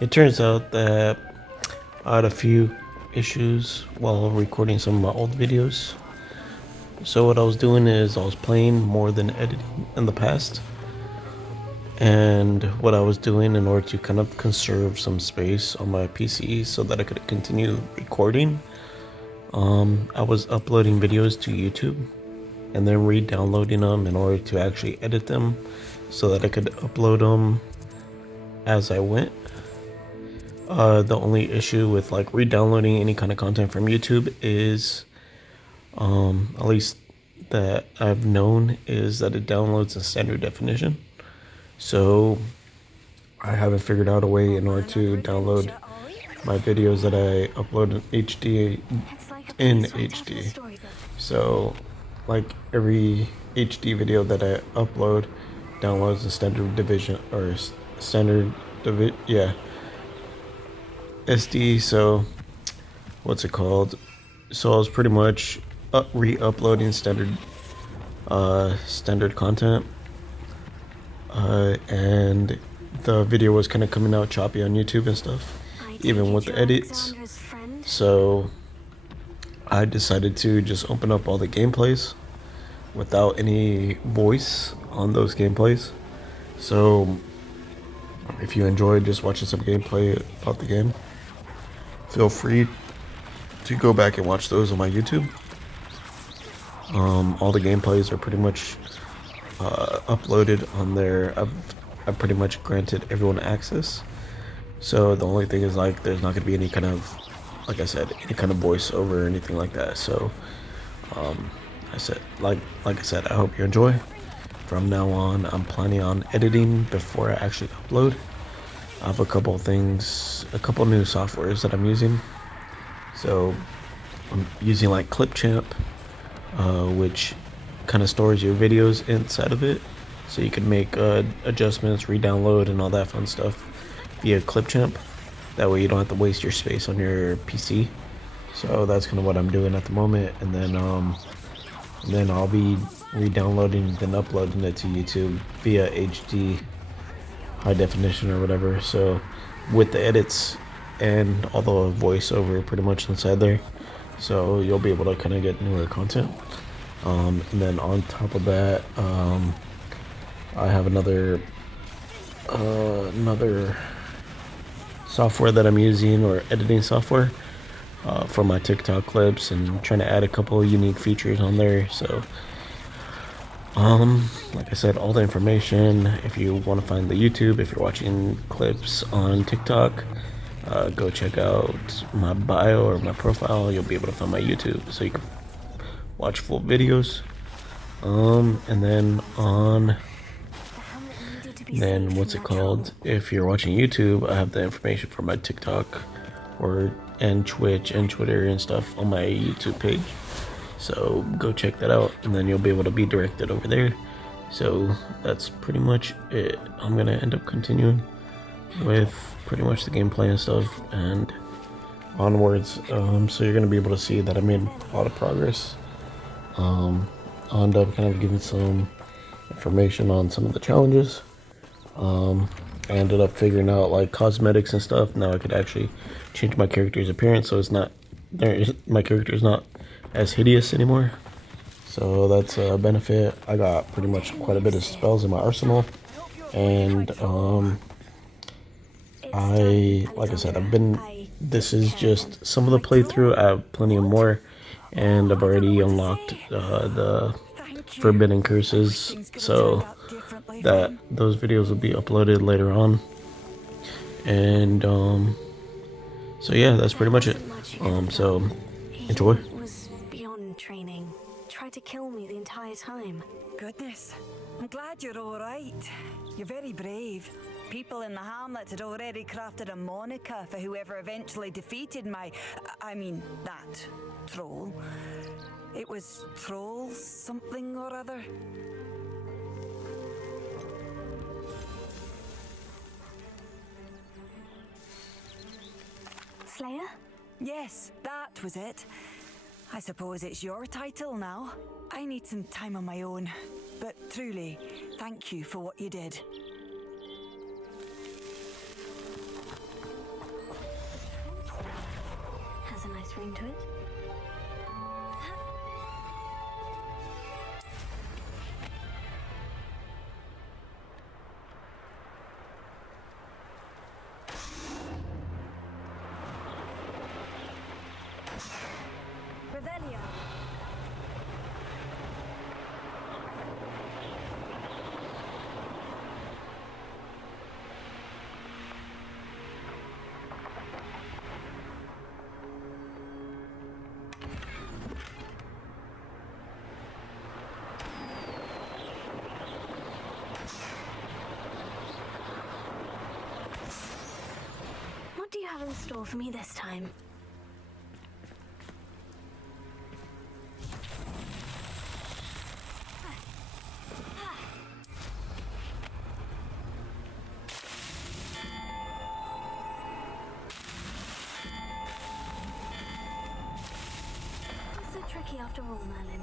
It turns out that I had a few issues while recording some of my old videos. So what I was doing is I was playing more than editing in the past. And what I was doing in order to kind of conserve some space on my PC so that I could continue recording, I was uploading videos to YouTube and then re-downloading them in order to actually edit them so that I could upload them as I went. The only issue with like re-downloading any kind of content from YouTube is, at least that I've known, is that it downloads in standard definition. So I haven't figured out a way in order to download my videos that I upload in HD. So like every HD video that I upload downloads the standard division or standard yeah, SD. So what's it called? So I was pretty much re-uploading standard content, and the video was kind of coming out choppy on YouTube and stuff, even with the edits. So I decided to just open up all the gameplays without any voice on those gameplays. So if you enjoyed just watching some gameplay about the game, feel free to go back and watch those on my YouTube. All the gameplays are pretty much uploaded on there. I've pretty much granted everyone access. So the only thing is like there's not going to be any kind of, like I said, any kind of voiceover or anything like that. So like I said, I hope you enjoy. From now on, I'm planning on editing before I actually upload. I have a couple new softwares that I'm using. So I'm using like Clipchamp, which kind of stores your videos inside of it, so you can make adjustments, re-download, and all that fun stuff via Clipchamp. That way you don't have to waste your space on your PC. So that's kind of what I'm doing at the moment, and then I'll be re-downloading and then uploading it to YouTube via HD high definition or whatever. So with the edits and all the voiceover pretty much inside there, so you'll be able to kind of get newer content. And then on top of that, I have another software that I'm using, or editing software, for my TikTok clips, and trying to add a couple of unique features on there. So like I said, all the information, if you want to find the YouTube, if you're watching clips on TikTok, go check out my bio or my profile. You'll be able to find my YouTube, so you can watch full videos. And then what's it called? If you're watching YouTube, I have the information for my TikTok and Twitch and Twitter and stuff on my YouTube page. So go check that out, and then you'll be able to be directed over there. So that's pretty much it. I'm gonna end up continuing with pretty much the gameplay and stuff and onwards. So you're gonna be able to see that I made a lot of progress. I'll end up kind of giving some information on some of the challenges. I ended up figuring out like cosmetics and stuff. Now I could actually change my character's appearance, so my character is not as hideous anymore. So that's a benefit. I got pretty much quite a bit of spells in my arsenal, and like I said, this is just some of the playthrough. I have plenty of more, and I've already unlocked the forbidden curses, so that those videos will be uploaded later on. And so yeah, that's pretty much it. So enjoy. It was beyond training. Tried to kill me the entire time. Goodness, I'm glad you're all right. You're very brave. People in the hamlet had already crafted a moniker for whoever eventually defeated that troll. It was Troll something or other. Slayer? Yes, that was it. I suppose it's your title now. I need some time on my own. But truly, thank you for what you did. listening to it. Revelio. What do you have in store for me this time? Not so tricky after all, Merlin.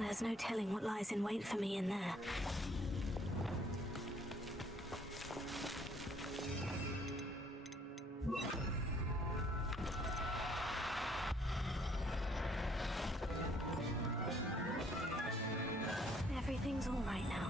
There's no telling what lies in wait for me in there. Everything's all right now.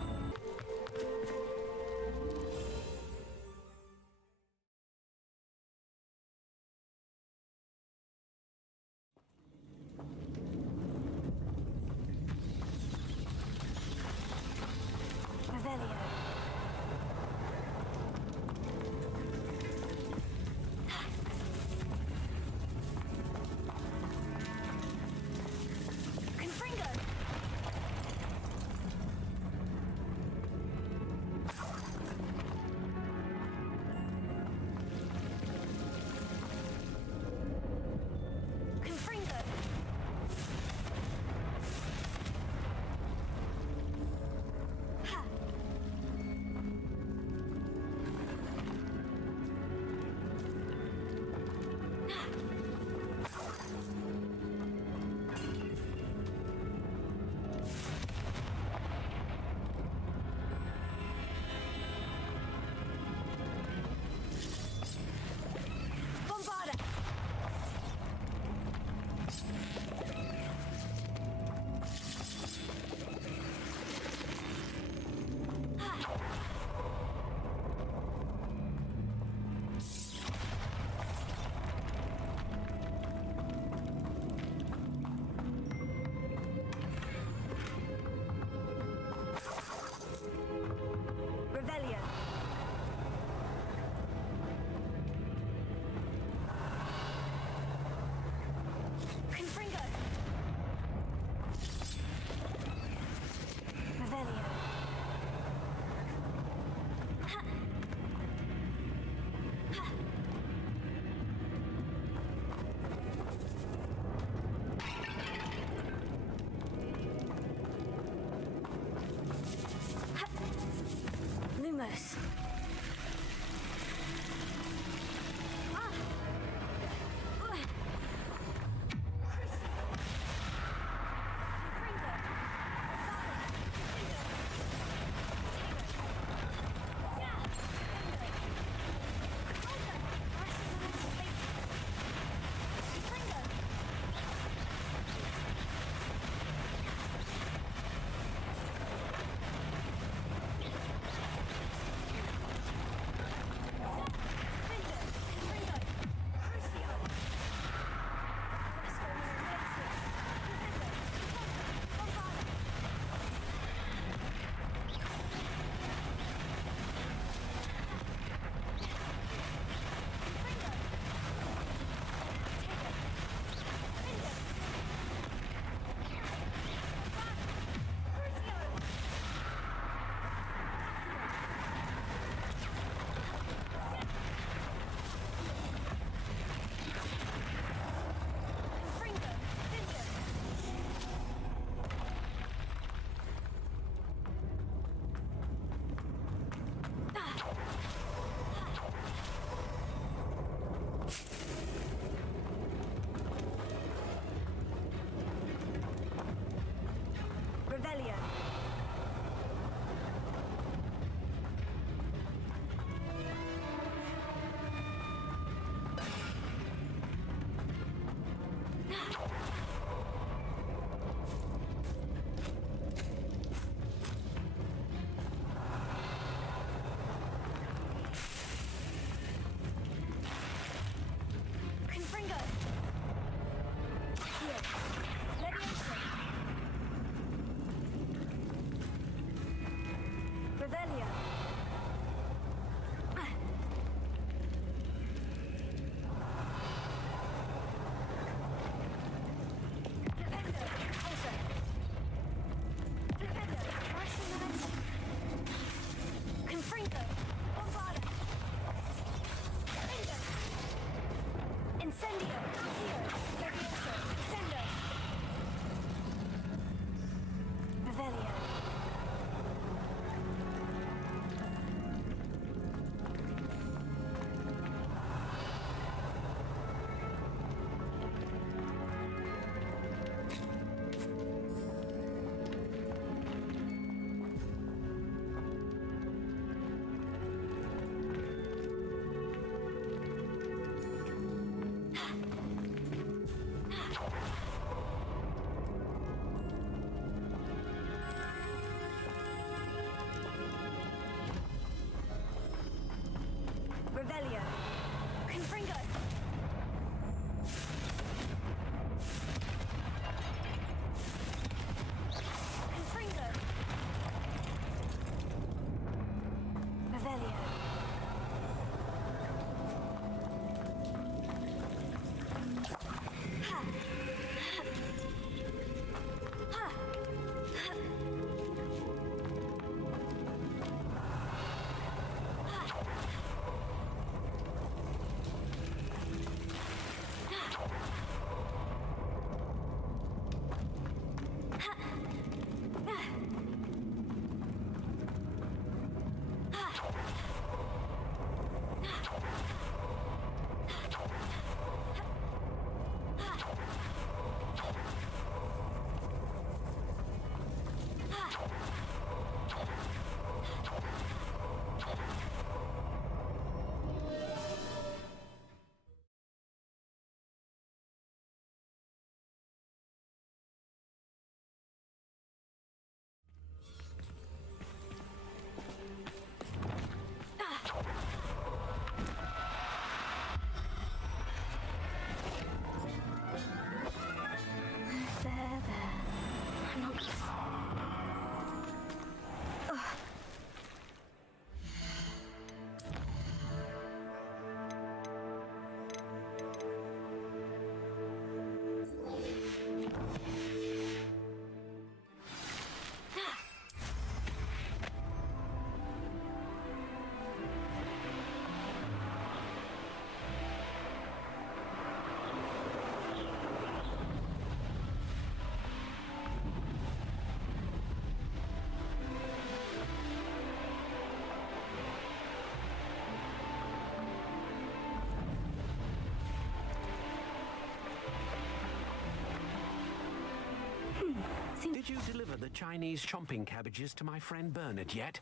something? Did you deliver the Chinese chomping cabbages to my friend Bernard yet?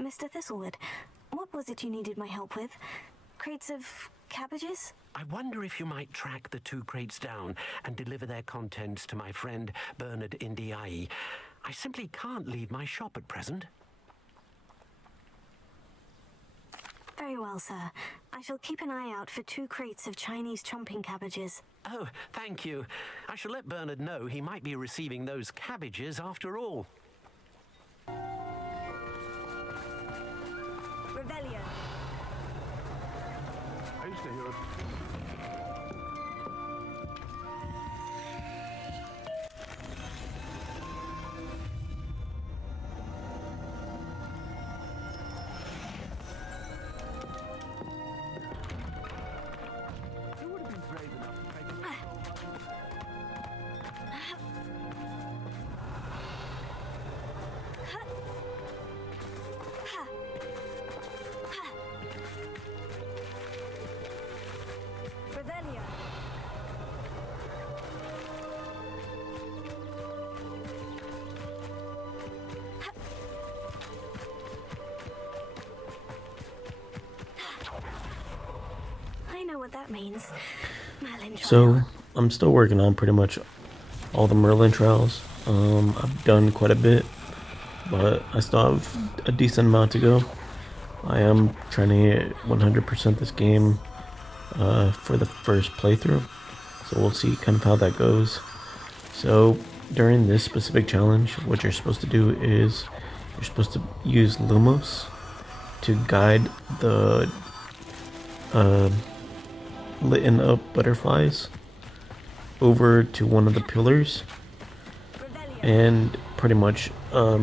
Mr. Thistlewood, what was it you needed my help with? Crates of cabbages? I wonder if you might track the 2 crates down and deliver their contents to my friend Bernard Indiai. I simply can't leave my shop at present. Very well, sir. I shall keep an eye out for 2 crates of Chinese chomping cabbages. Oh, thank you. I shall let Bernard know he might be receiving those cabbages after all. Revelio. Revelio. I know what that means. Merlin So trial. I'm still working on pretty much all the Merlin trials. I've done quite a bit, but I still have a decent amount to go. I am trying to hit 100% this game for the first playthrough, so we'll see kind of how that goes. So during this specific challenge, what you're supposed to do is you're supposed to use Lumos to guide the lit up butterflies over to one of the pillars and pretty much or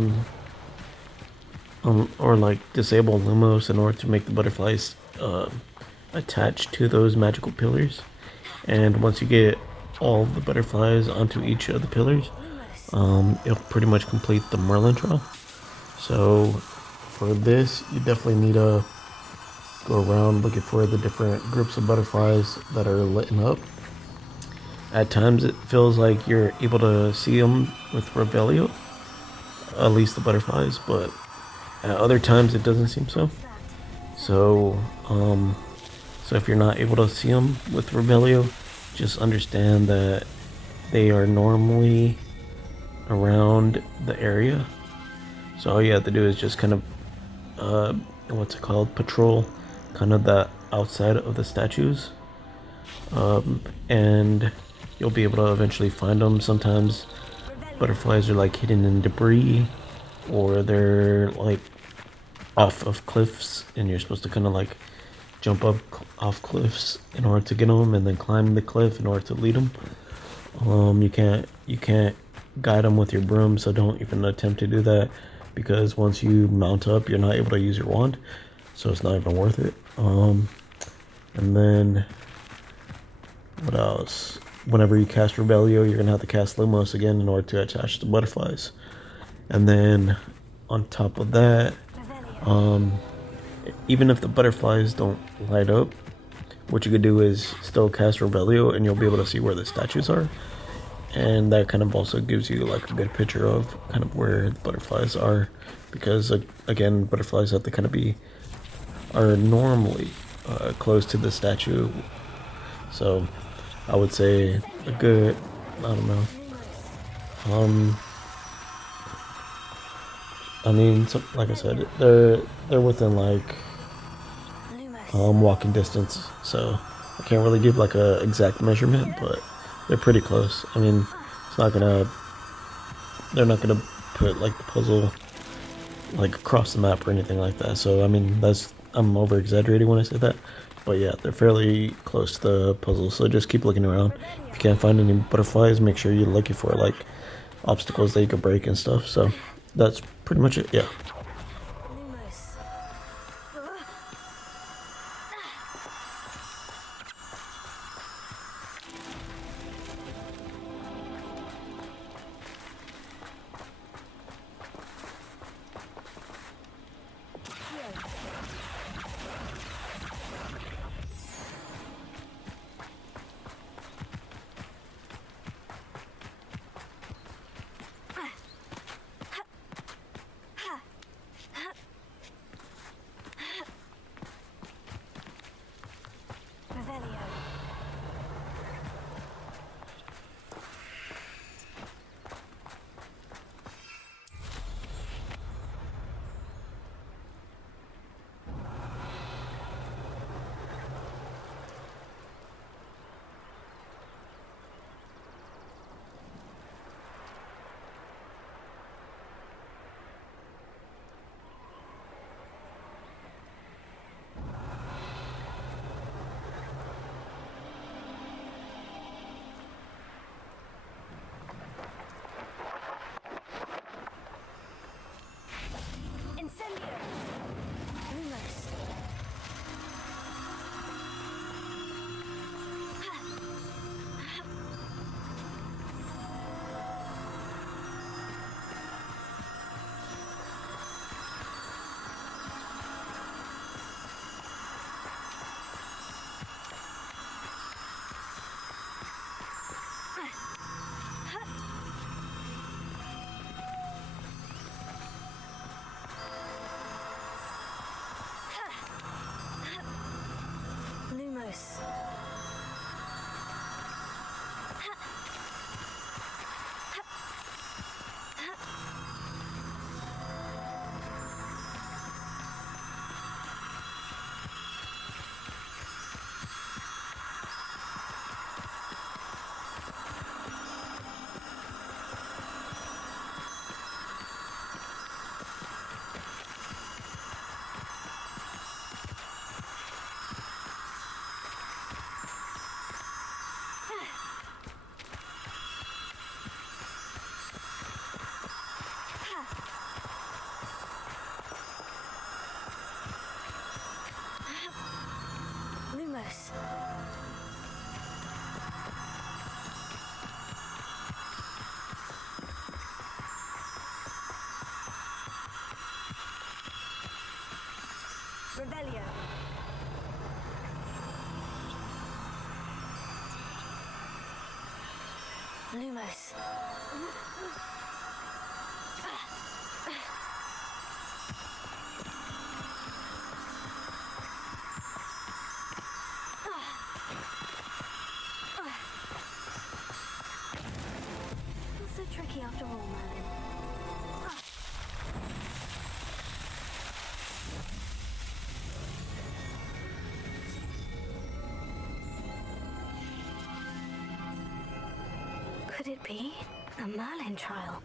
like disable Lumos in order to make the butterflies attached to those magical pillars. And once you get all the butterflies onto each of the pillars, it'll pretty much complete the Merlin trial. So for this, you definitely need to go around looking for the different groups of butterflies that are lit up. At times it feels like you're able to see them with Revelio, at least the butterflies, but at other times it doesn't seem so. So if you're not able to see them with Revelio, just understand that they are normally around the area. So all you have to do is just kind of patrol kind of the outside of the statues, and you'll be able to eventually find them. Sometimes butterflies are like hidden in debris, or they're like off of cliffs, and you're supposed to kind of like jump up off cliffs in order to get them, and then climb the cliff in order to lead them. You can't guide them with your broom, so don't even attempt to do that, because once you mount up, you're not able to use your wand, so it's not even worth it. And then what else? Whenever you cast Revelio, you're gonna have to cast Lumos again in order to attach the butterflies. And then on top of that, even if the butterflies don't light up, what you could do is still cast Revelio, and you'll be able to see where the statues are. And that kind of also gives you like a good picture of kind of where the butterflies are, because again, butterflies have to kind of are normally close to the statue. So I would say a good, I don't know, I mean, so, like I said, they're within like walking distance, so I can't really give like a exact measurement, but they're pretty close. I mean, they're not gonna put like the puzzle like across the map or anything like that. So I mean, I'm over exaggerating when I say that, but yeah, they're fairly close to the puzzle. So just keep looking around. If you can't find any butterflies, make sure you're looking for like obstacles that you could break and stuff. So that's pretty much it. Yeah. Lumos. Revelio. Lumos. Not so tricky after all, Merlin. Could it be a Merlin trial?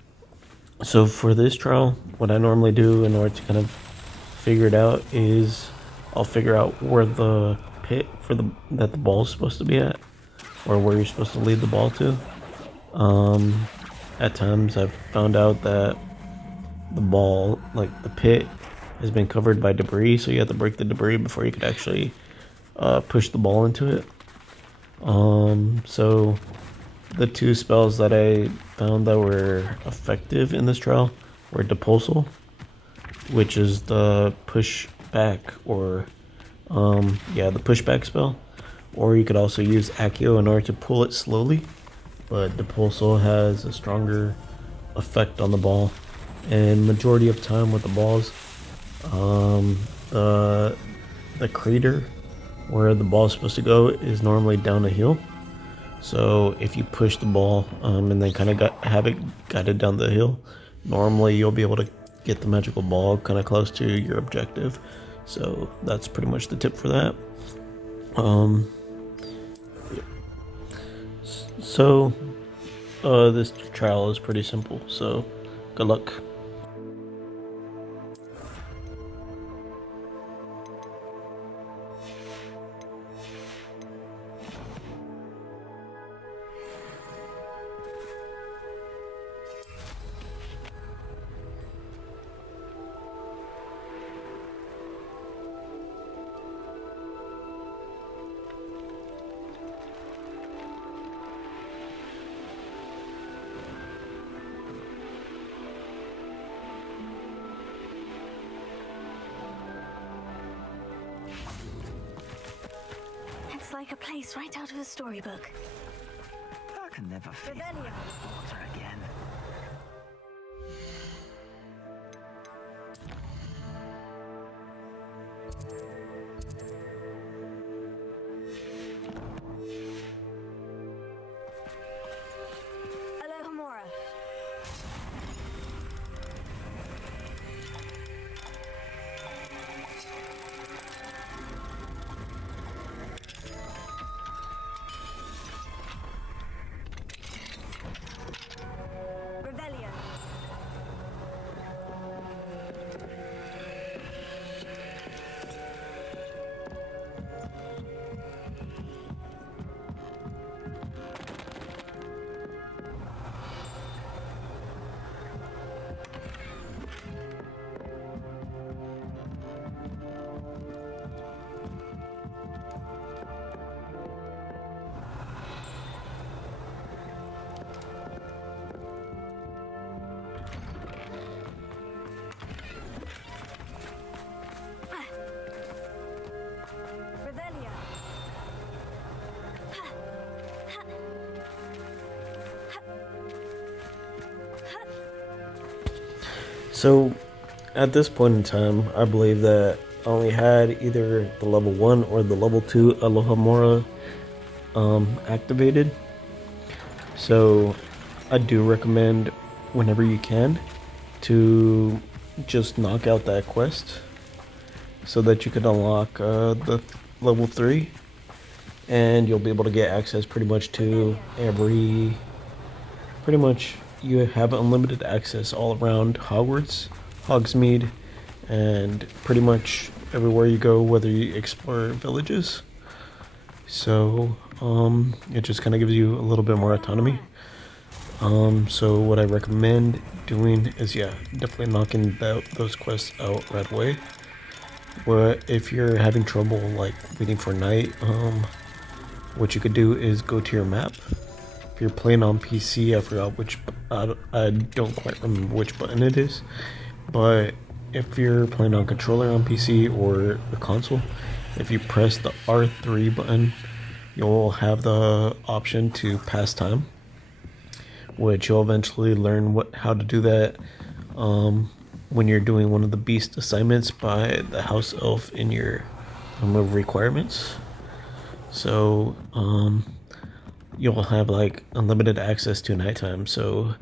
So for this trial, what I normally do in order to kind of figure it out is I'll figure out where the pit for that the ball is supposed to be at, or where you're supposed to lead the ball to. At times I've found out that the ball, like the pit, has been covered by debris, so you have to break the debris before you could actually push the ball into it. So the two spells that I found that were effective in this trial were Depulsal, which is the push back, or the pushback spell, or you could also use Accio in order to pull it slowly, but Depulsal has a stronger effect on the ball, and majority of time with the balls, the crater where the ball is supposed to go is normally down a hill. So if you push the ball and then kind of have it guided down the hill, normally you'll be able to get the magical ball kind of close to your objective. So that's pretty much the tip for that. So this trial is pretty simple, so good luck. It's like a place right out of a storybook. I can never feel Revelio. water again. Alohomora. Revelio. Revelio. So at this point in time, I believe that I only had either the level 1 or the level 2 Alohomora activated. So I do recommend, whenever you can, to just knock out that quest so that you can unlock the level 3, and you'll be able to get access pretty much to pretty much you have unlimited access all around Hogwarts, Hogsmeade, and pretty much everywhere you go, whether you explore villages. So it just kind of gives you a little bit more autonomy. So what I recommend doing is, definitely knocking those quests out right away. But if you're having trouble like waiting for night, what you could do is go to your map. If you're playing on PC, I forgot which, I don't quite remember which button it is, but if you're playing on controller on PC or the console, if you press the R3 button, you'll have the option to pass time, which you'll eventually learn how to do that when you're doing one of the beast assignments by the house elf in your requirements. So you'll have like unlimited access to nighttime. So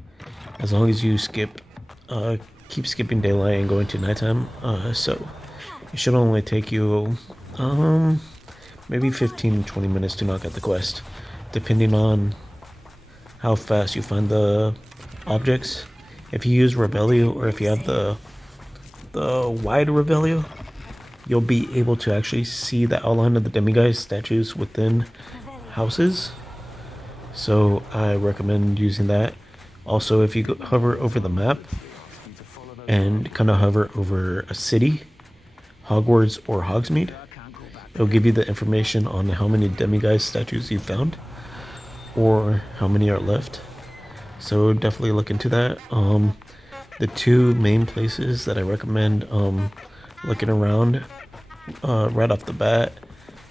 as long as you keep skipping daylight and going to nighttime, so it should only take you maybe 15-20 minutes to knock out the quest, depending on how fast you find the objects. If you use Revelio, or if you have the wide Revelio, you'll be able to actually see the outline of the demiguise statues within houses. So I recommend using that. Also, if you hover over the map and kind of hover over a city, Hogwarts or Hogsmeade, it'll give you the information on how many demiguise statues you found or how many are left. So definitely look into that. The two main places that I recommend looking around right off the bat,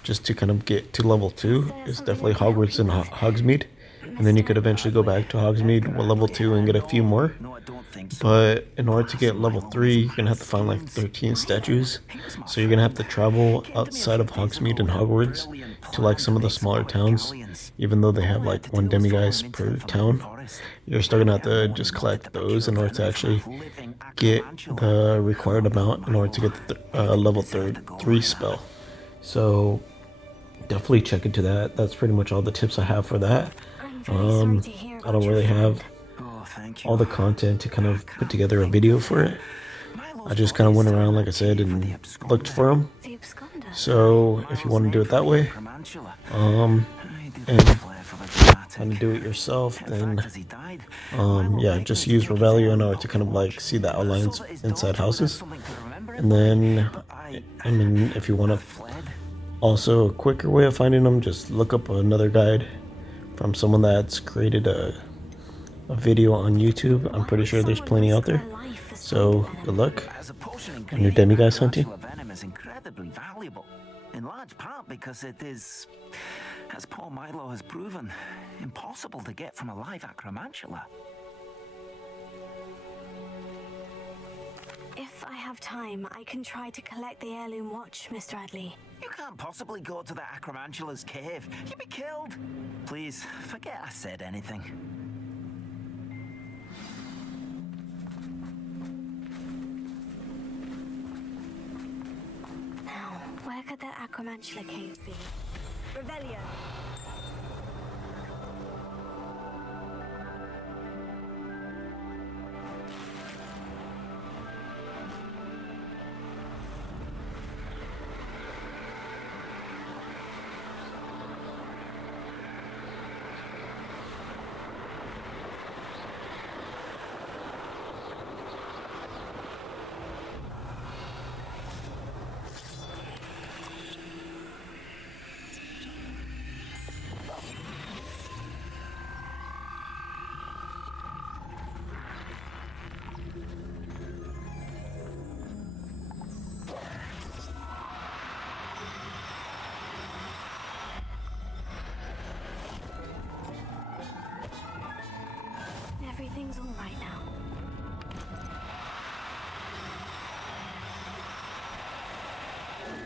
just to kind of get to level 2, is definitely Hogwarts and Hogsmeade. And then you could eventually go back to Hogsmeade with level 2 and get a few more. But in order to get level 3, you're going to have to find like 13 statues. So you're going to have to travel outside of Hogsmeade and Hogwarts to like some of the smaller towns. Even though they have like one demiguise per town, you're still going to have to just collect those in order to actually get the required amount in order to get the level 3 spell. So definitely check into that. That's pretty much all the tips I have for that. I don't really have all the content to kind of put together a video for it. I just kind of went around, like I said, and looked for them. So if you want to do it that way, and kind of do it yourself, then yeah, just use Revelio in order to kind of like see the outlines inside houses. And then, I mean, if you want to, also a quicker way of finding them, just look up another guide from someone that's created a video on YouTube. I'm pretty sure there's plenty out there. So good luck on your demiguise hunting. Venom is incredibly valuable, in large part because it is, as Paul Milo has proven, impossible to get from a live acromantula. If I have time, I can try to collect the heirloom watch, Mr. Adley. You can't possibly go to the acromantula's cave. You'd be killed. Please, forget I said anything. Now, where could that acromantula cave be? Revelio. Everything's all right now.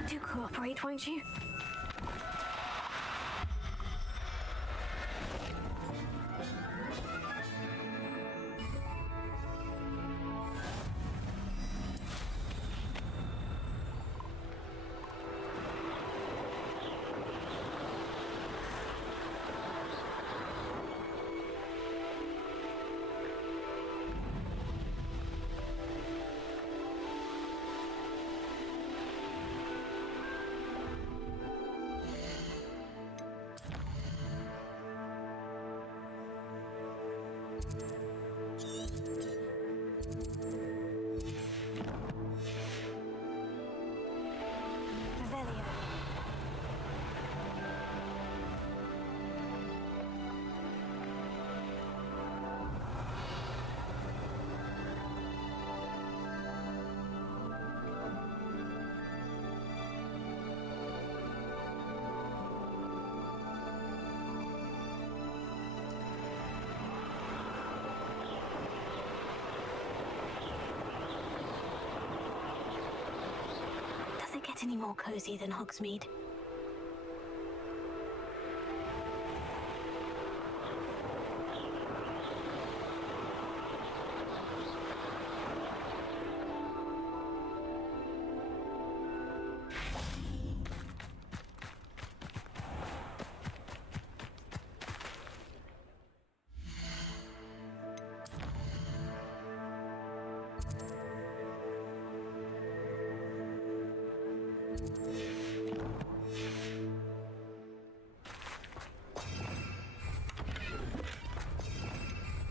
Do cooperate, won't you? get any more cozy than Hogsmeade.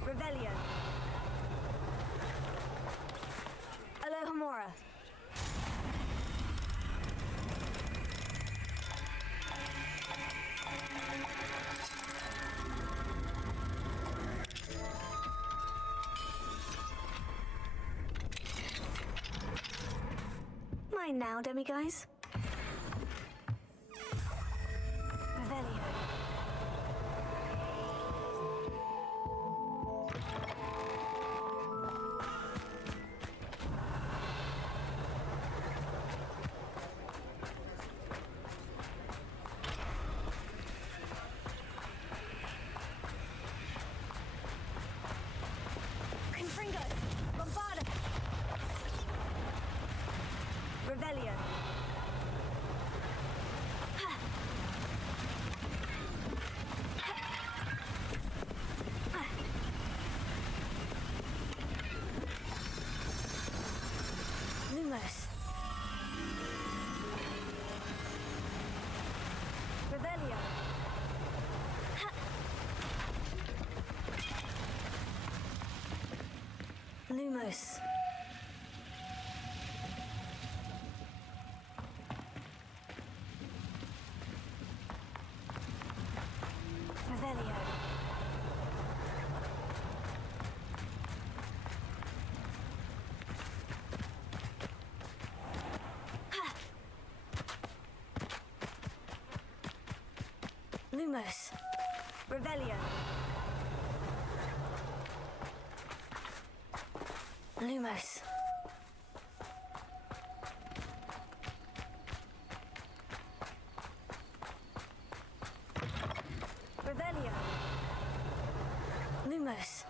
Revelio. Alohomora. Mine now, demiguise. Revelio. Confringo. Bombarda. Revelio. Lumos. Revelio. Lumos. Revelio. Lumos. Revelio. Lumos. Revelio. Lumos.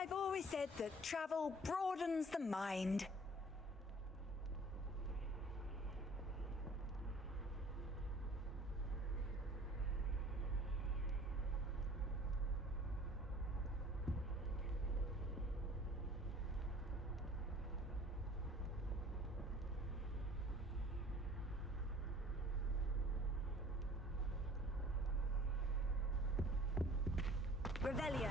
I've always said that travel broadens the mind. Revelio.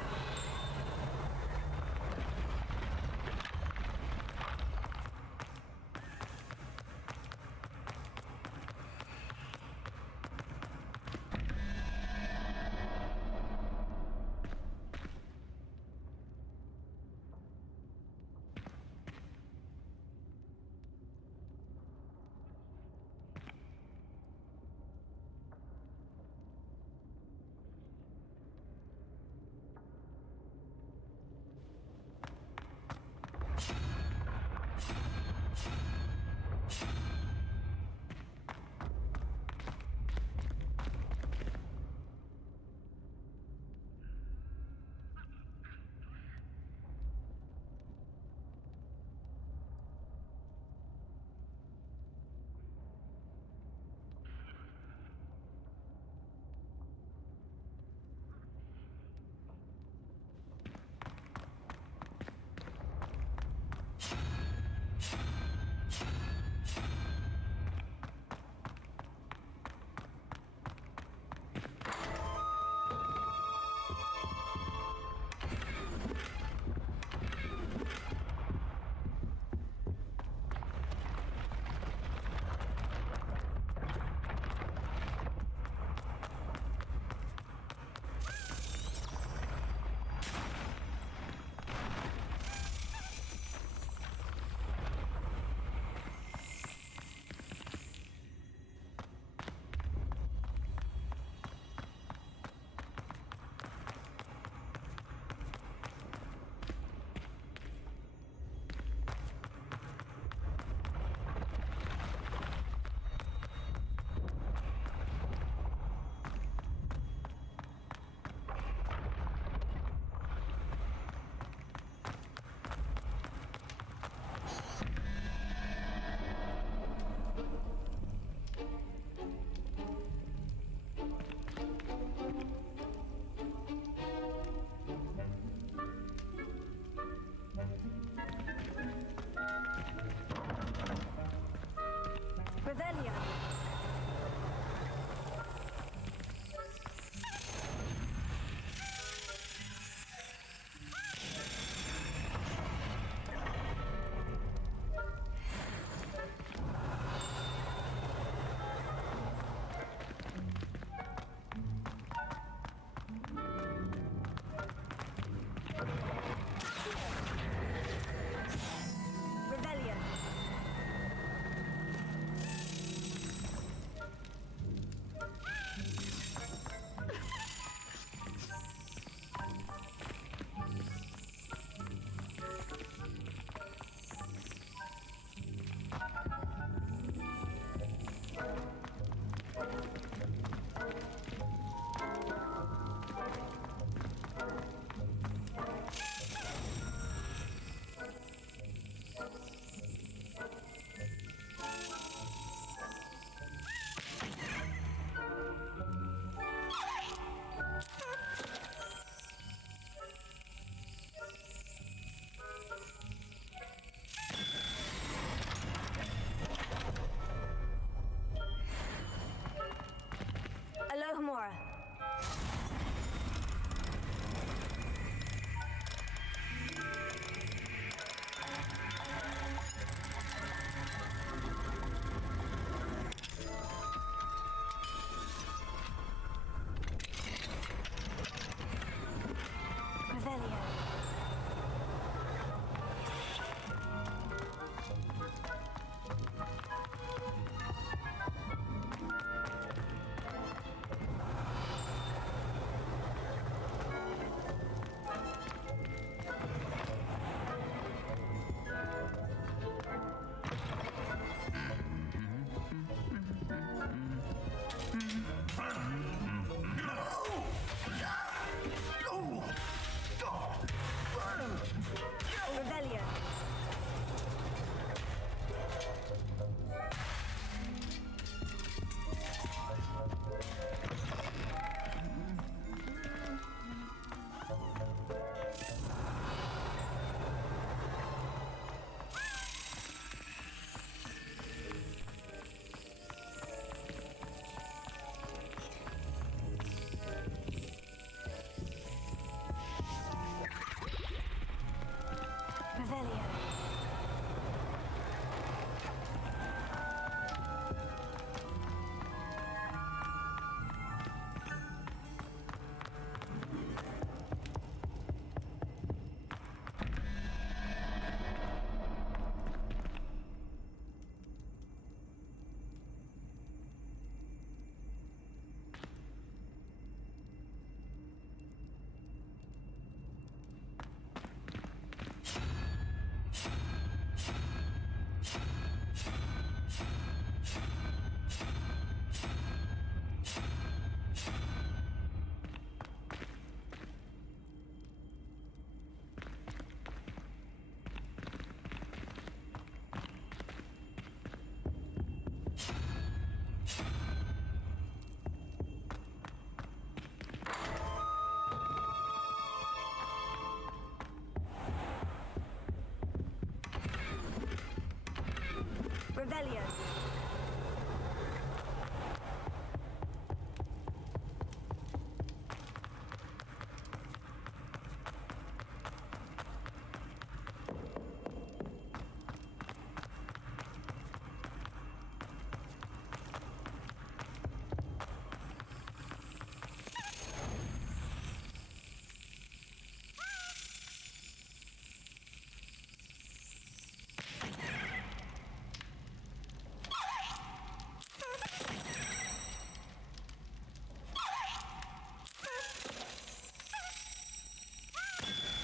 Revelio.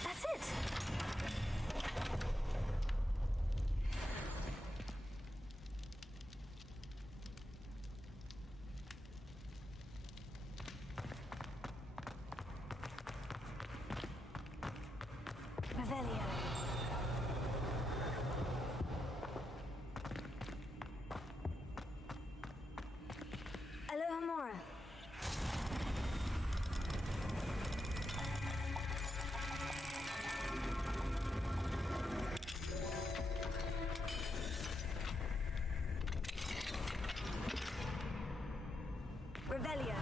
That's it. Revelio. Alohomora. Revelio.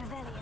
Revelio.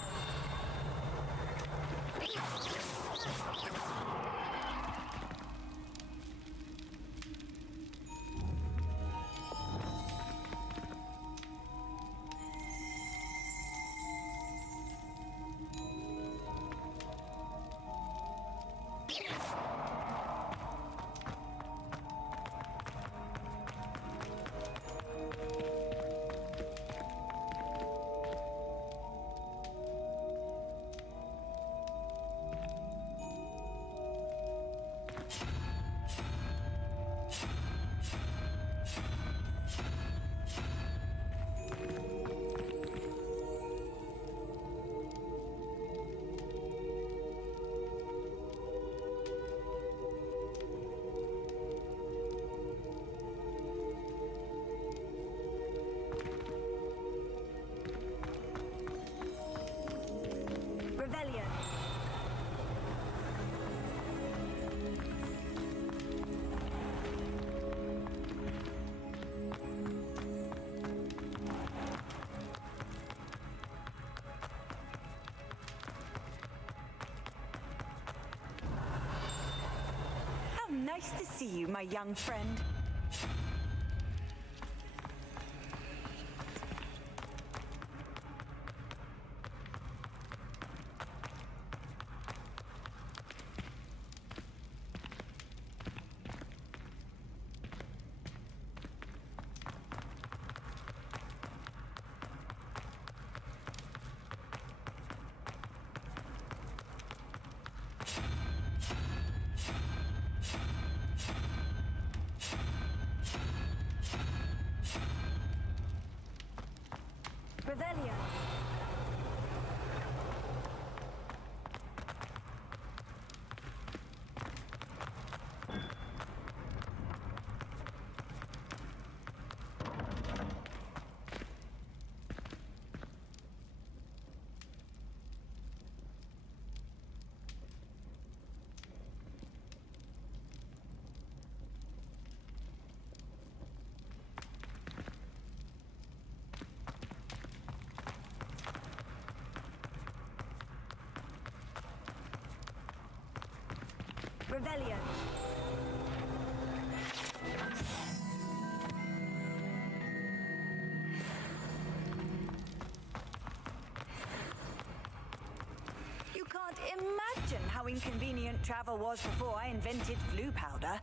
Revelio. How nice to see you, my young friend. Revelio. Revelio. You can't imagine how inconvenient travel was before I invented flu powder.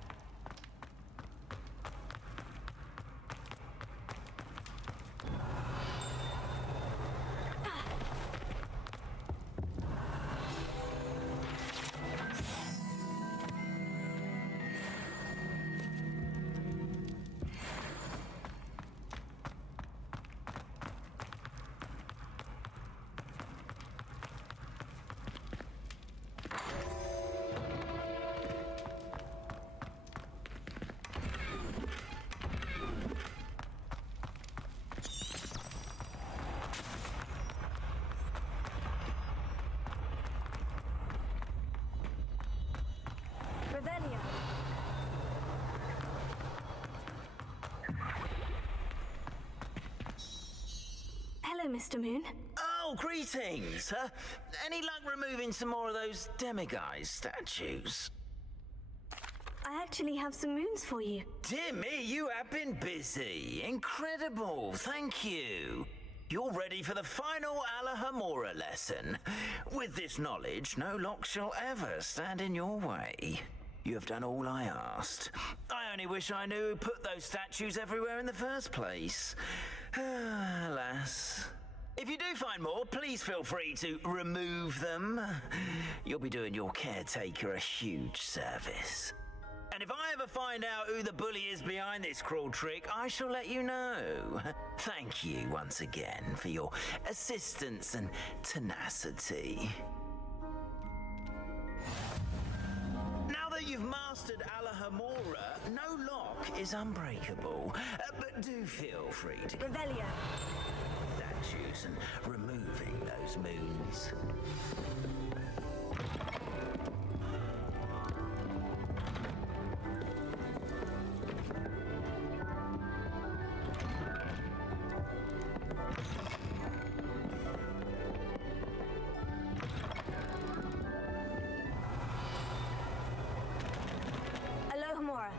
Hello, Mr. Moon. Oh, greetings. Any luck removing some more of those demiguise statues? I actually have some moons for you. Dear me, you have been busy. Incredible. Thank you. You're ready for the final Alohomora lesson. With this knowledge, no lock shall ever stand in your way. You have done all I asked. I only wish I knew who put those statues everywhere in the first place. Alas. If you do find more, please feel free to remove them. You'll be doing your caretaker a huge service. And if I ever find out who the bully is behind this cruel trick, I shall let you know. Thank you once again for your assistance and tenacity. Now that you've mastered Alohomora, no lock is unbreakable. But do feel free to Revelia. statues and removing those moons. Alohomora.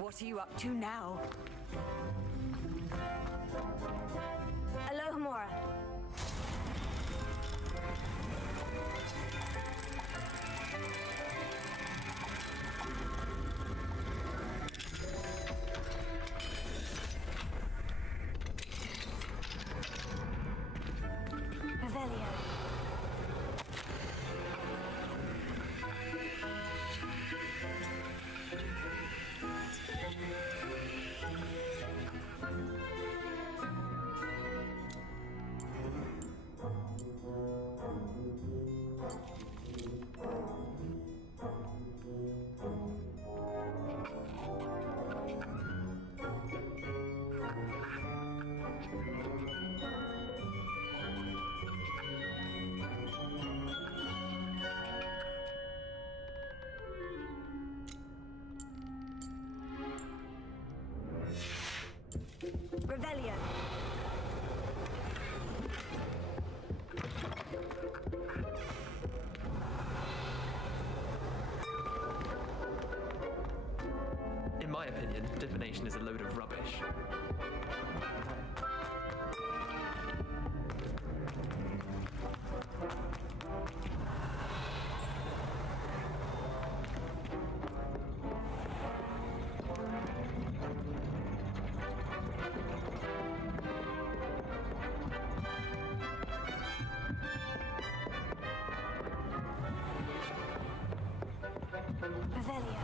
What are you up to now? Alohomora. Revelio. Revelio. In my opinion, divination is a load of rubbish. Revelio.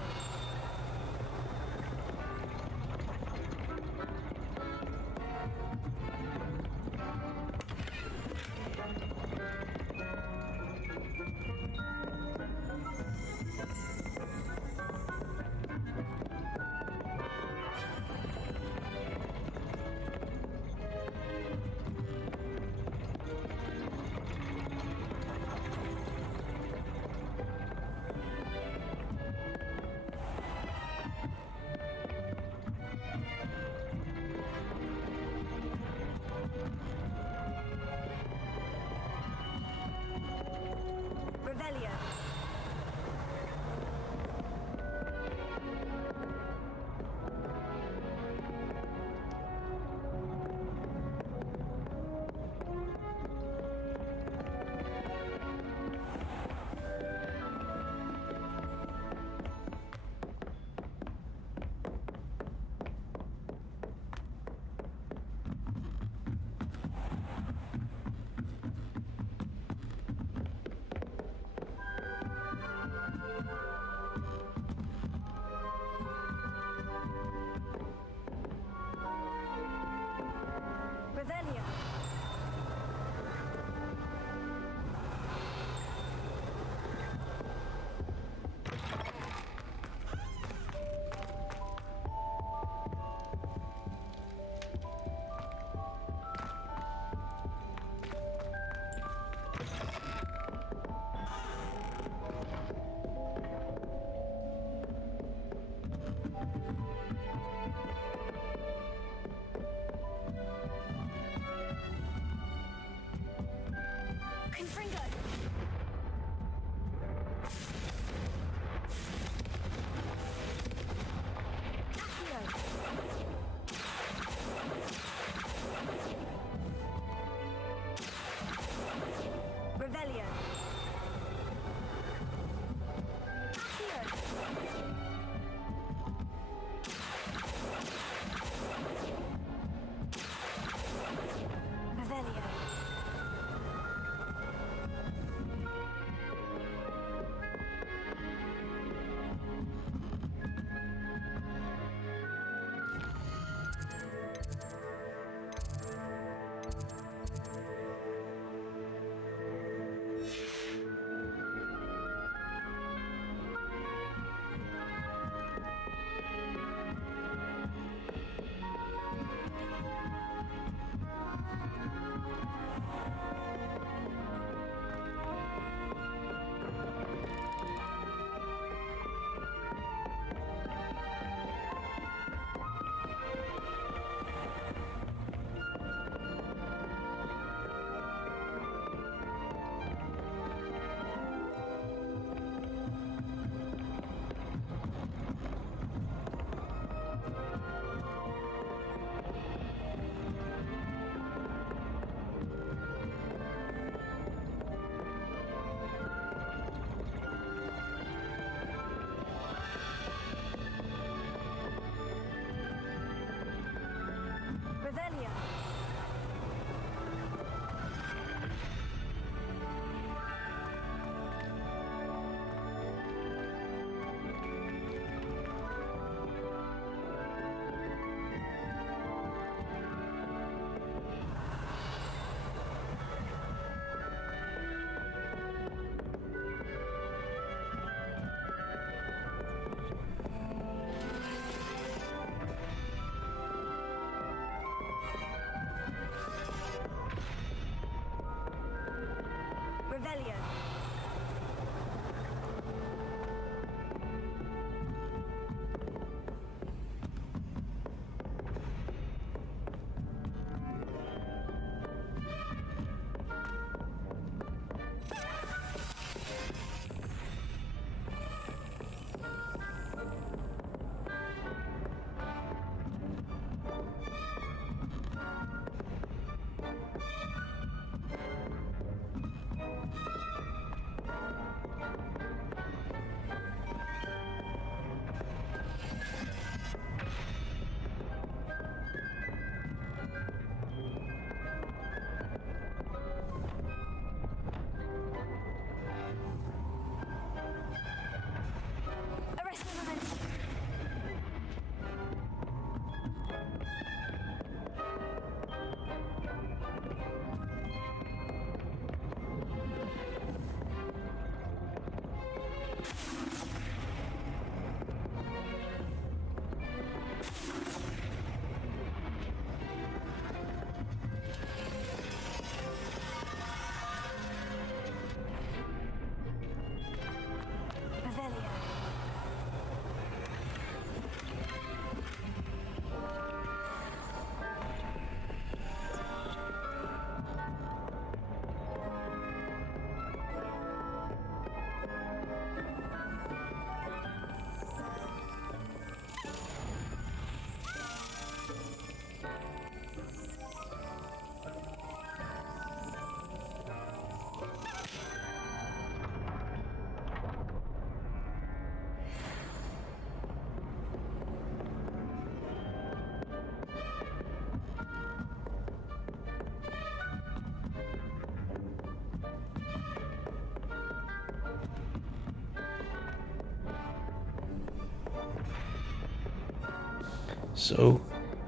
So,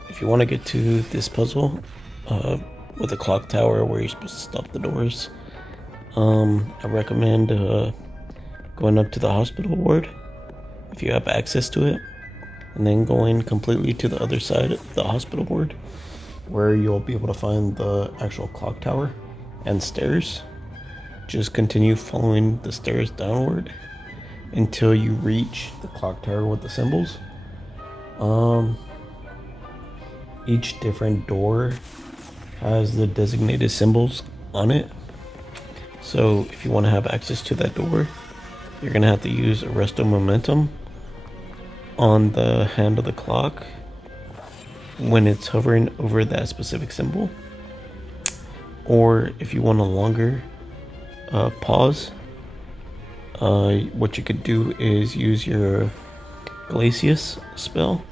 if you want to get to this puzzle with a clock tower where you're supposed to stop the doors, I recommend going up to the hospital ward if you have access to it, and then going completely to the other side of the hospital ward where you'll be able to find the actual clock tower and stairs. Just continue following the stairs downward until you reach the clock tower with the symbols. Each different door has the designated symbols on it. So if you want to have access to that door, you're gonna have to use Arresto Momentum on the hand of the clock when it's hovering over that specific symbol. Or if you want a longer pause, what you could do is use your Glacius spell,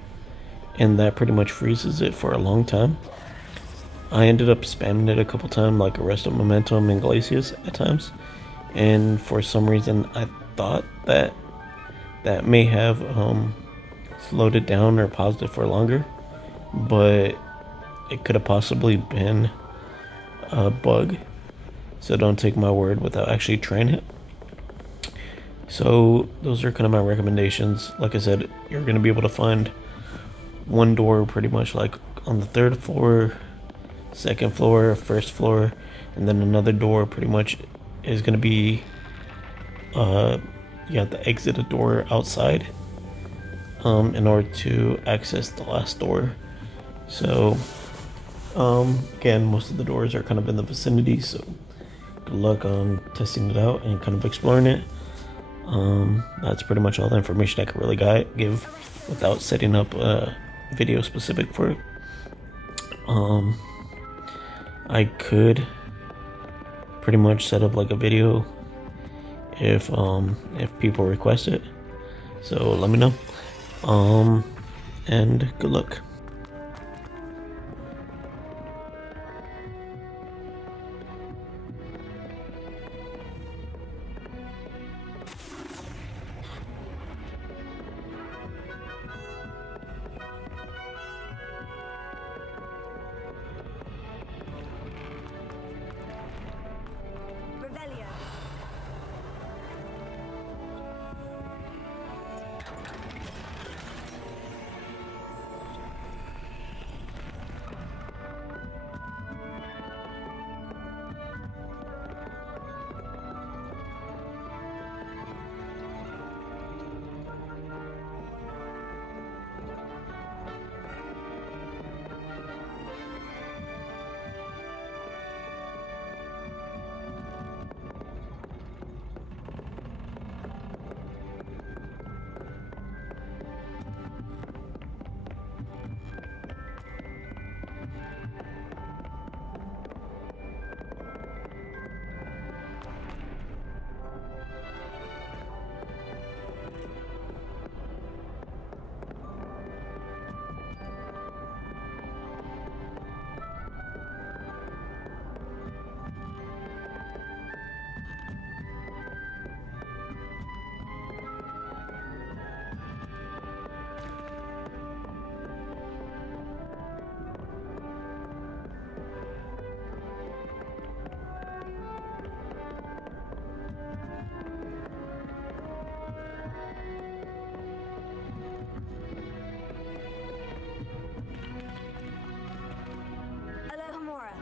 and that pretty much freezes it for a long time. I ended up spamming it a couple times, like Arresto Momentum and Glacius at times, and for some reason I thought that may have slowed it down or paused it for longer, but it could have possibly been a bug, so don't take my word without actually trying it. So those are kind of my recommendations. Like I said, you're going to be able to find one door pretty much like on the 3rd floor, 2nd floor, 1st floor, and then another door pretty much is going to be you have to exit a door outside in order to access the last door. So again, most of the doors are kind of in the vicinity, so good luck on testing it out and kind of exploring it. That's pretty much all the information I could really give without setting up a video specific for it. I could pretty much set up like a video if people request it, so let me know, and good luck. Revelio. Alohomora.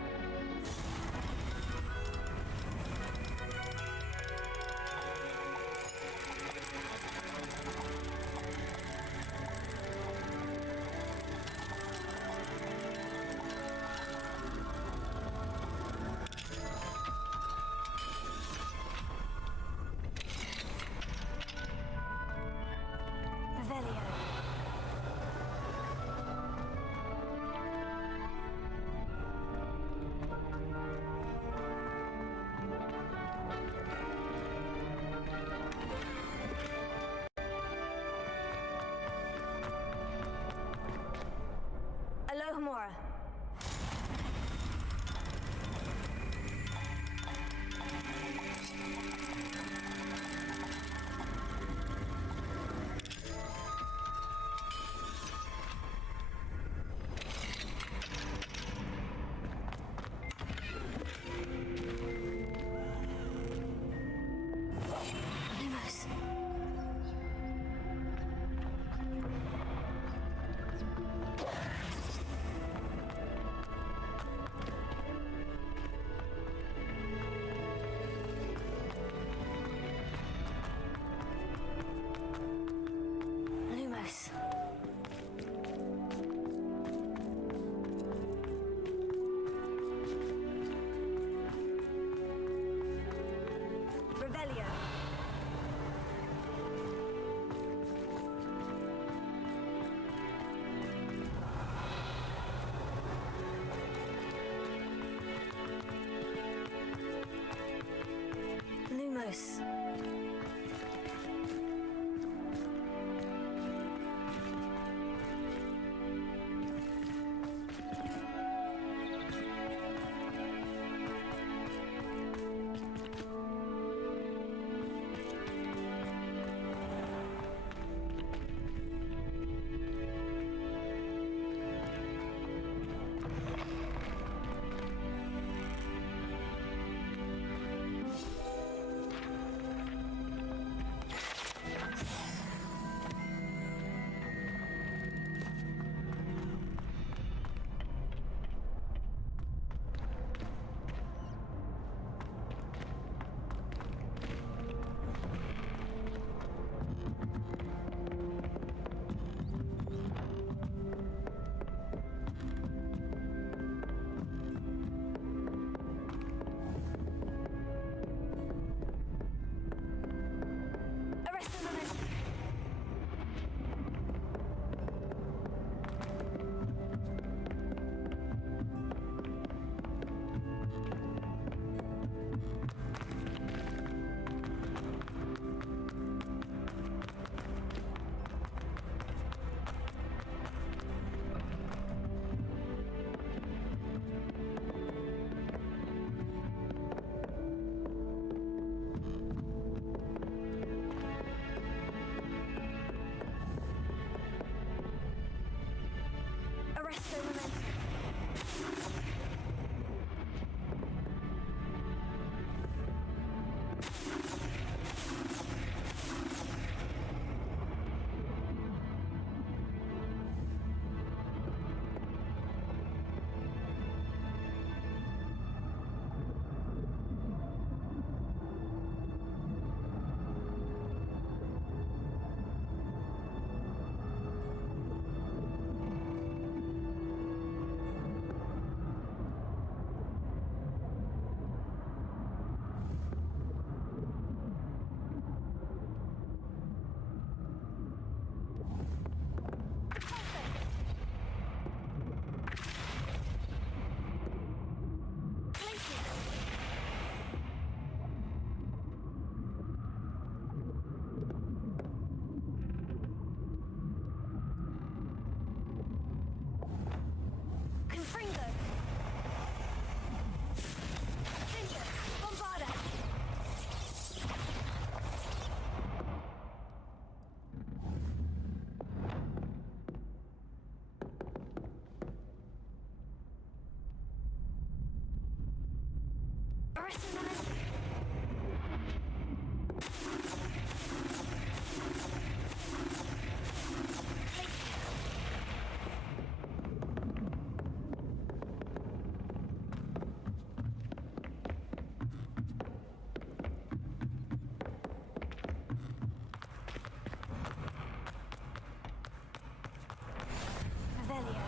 Revelio. Alohomora. Arresto momentum. Confringo. Ginger, Bombarda. Arresto momentum. Revelio.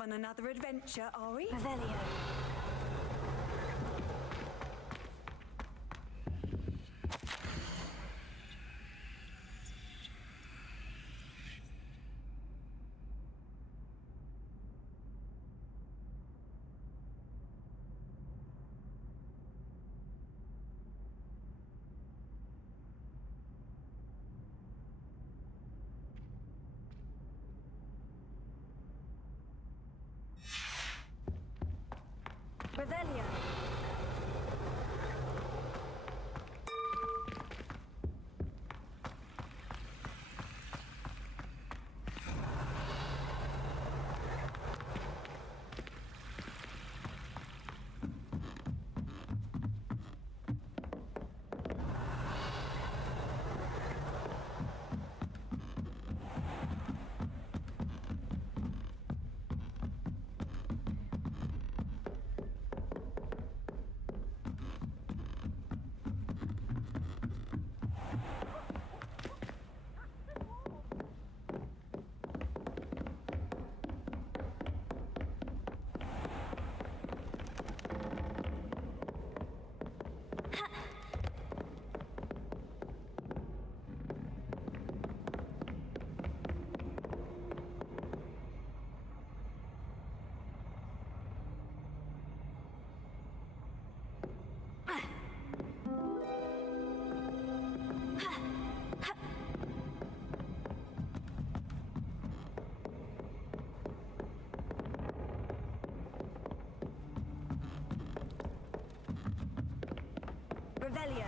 Off on another adventure, are we? Revelio. Revelio. Revelio.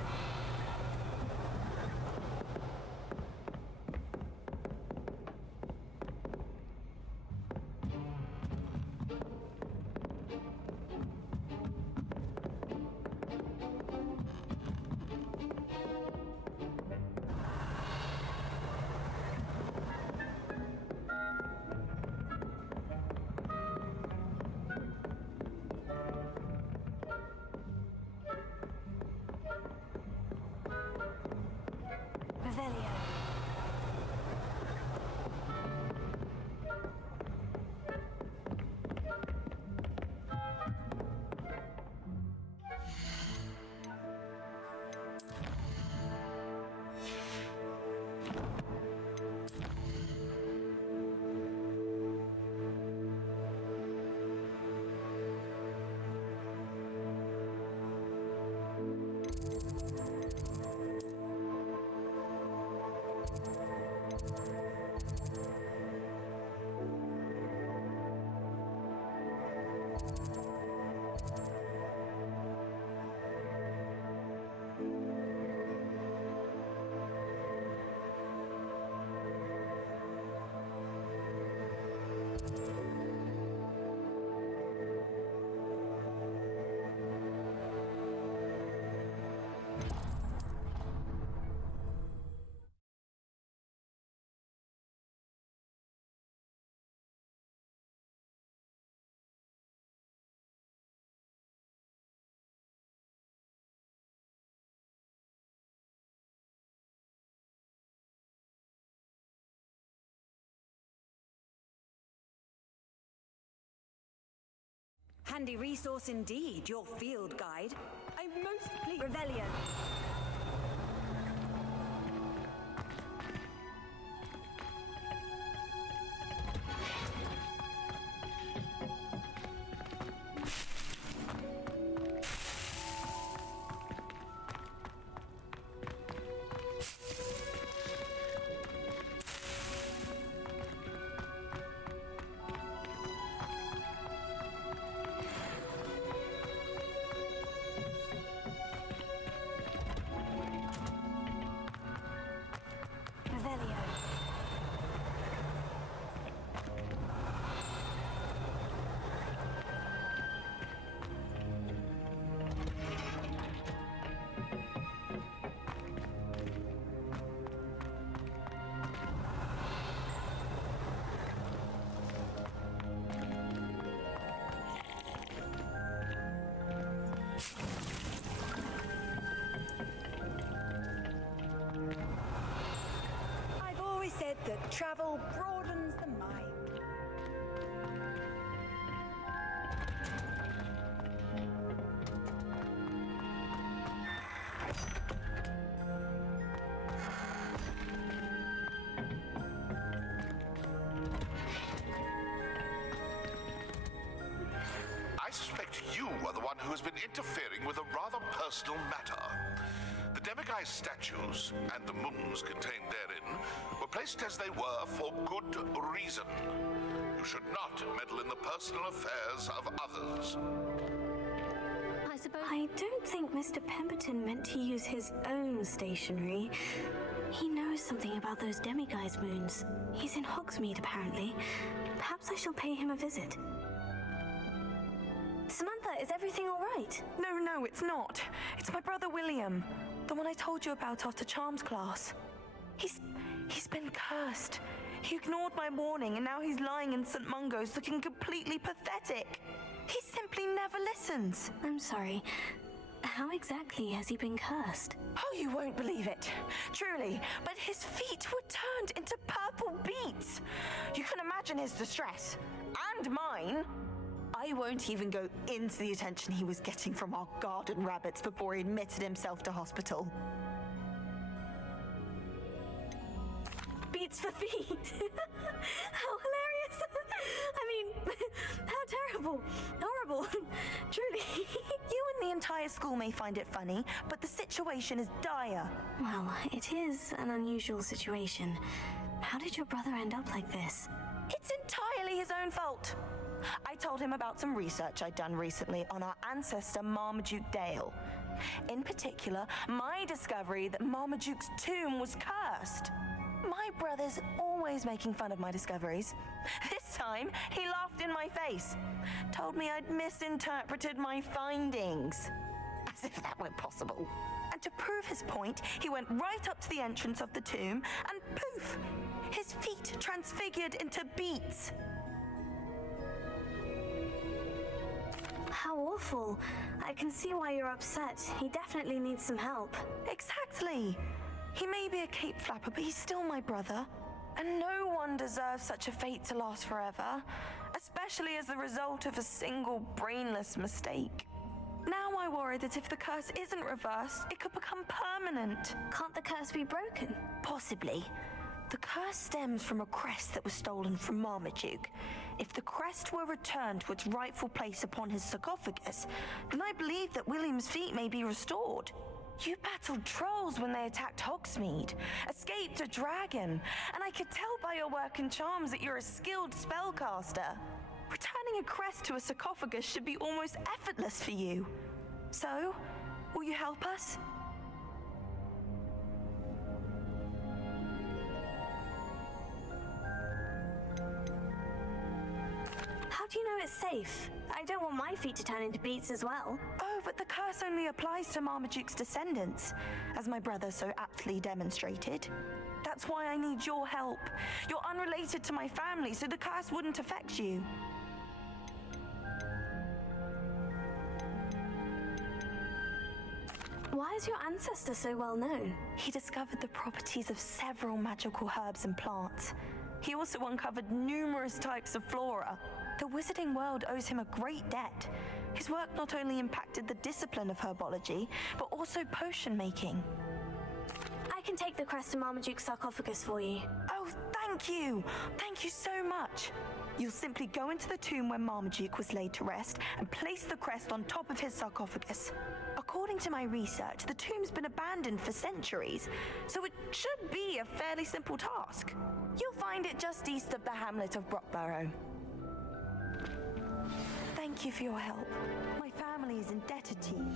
Revelio. Handy resource indeed, your field guide. I'm most pleased. Revelio. who has been interfering with a rather personal matter. The Demiguise statues and the moons contained therein were placed as they were for good reason. You should not meddle in the personal affairs of others. I suppose. I don't think Mr. Pemberton meant to use his own stationery. He knows something about those Demiguise moons. He's in Hogsmeade, apparently. Perhaps I shall pay him a visit. Samantha, is everything all right? No, it's not. It's my brother William, the one I told you about after Charms class. He's been cursed. He ignored my warning, and now he's lying in St. Mungo's looking completely pathetic. He simply never listens. I'm sorry. How exactly has he been cursed? Oh, you won't believe it. Truly, but his feet were turned into purple beets. You can imagine his distress. And mine. I won't even go into the attention he was getting from our garden rabbits before he admitted himself to hospital. Beats for feet. How hilarious. I mean, how terrible. Horrible. Truly. You and the entire school may find it funny, but the situation is dire. Well, it is an unusual situation. How did your brother end up like this? It's entirely his own fault. I told him about some research I'd done recently on our ancestor Marmaduke Dale. In particular, my discovery that Marmaduke's tomb was cursed. My brother's always making fun of my discoveries. This time, he laughed in my face, told me I'd misinterpreted my findings. As if that were possible. And to prove his point, he went right up to the entrance of the tomb and poof! His feet transfigured into beets. How awful. I can see why you're upset. He definitely needs some help. Exactly. He may be a cape flapper, but he's still my brother. And no one deserves such a fate to last forever, especially as the result of a single brainless mistake. Now I worry that if the curse isn't reversed, it could become permanent. Can't the curse be broken? Possibly. The curse stems from a crest that was stolen from Marmaduke. If the crest were returned to its rightful place upon his sarcophagus, then I believe that William's feet may be restored. You battled trolls when they attacked Hogsmeade, escaped a dragon, and I could tell by your work and charms that you're a skilled spellcaster. Returning a crest to a sarcophagus should be almost effortless for you. So, will you help us? How do you know it's safe? I don't want my feet to turn into beets as well. Oh, but the curse only applies to Marmaduke's descendants, as my brother so aptly demonstrated. That's why I need your help. You're unrelated to my family, so the curse wouldn't affect you. Why is your ancestor so well known? He discovered the properties of several magical herbs and plants. He also uncovered numerous types of flora. The wizarding world owes him a great debt. His work not only impacted the discipline of herbology, but also potion making. I can take the crest to Marmaduke's sarcophagus for you. Oh, thank you! Thank you so much! You'll simply go into the tomb where Marmaduke was laid to rest and place the crest on top of his sarcophagus. According to my research, the tomb's been abandoned for centuries, so it should be a fairly simple task. You'll find it just east of the hamlet of Brockborough. Thank you for your help. My family is indebted to you.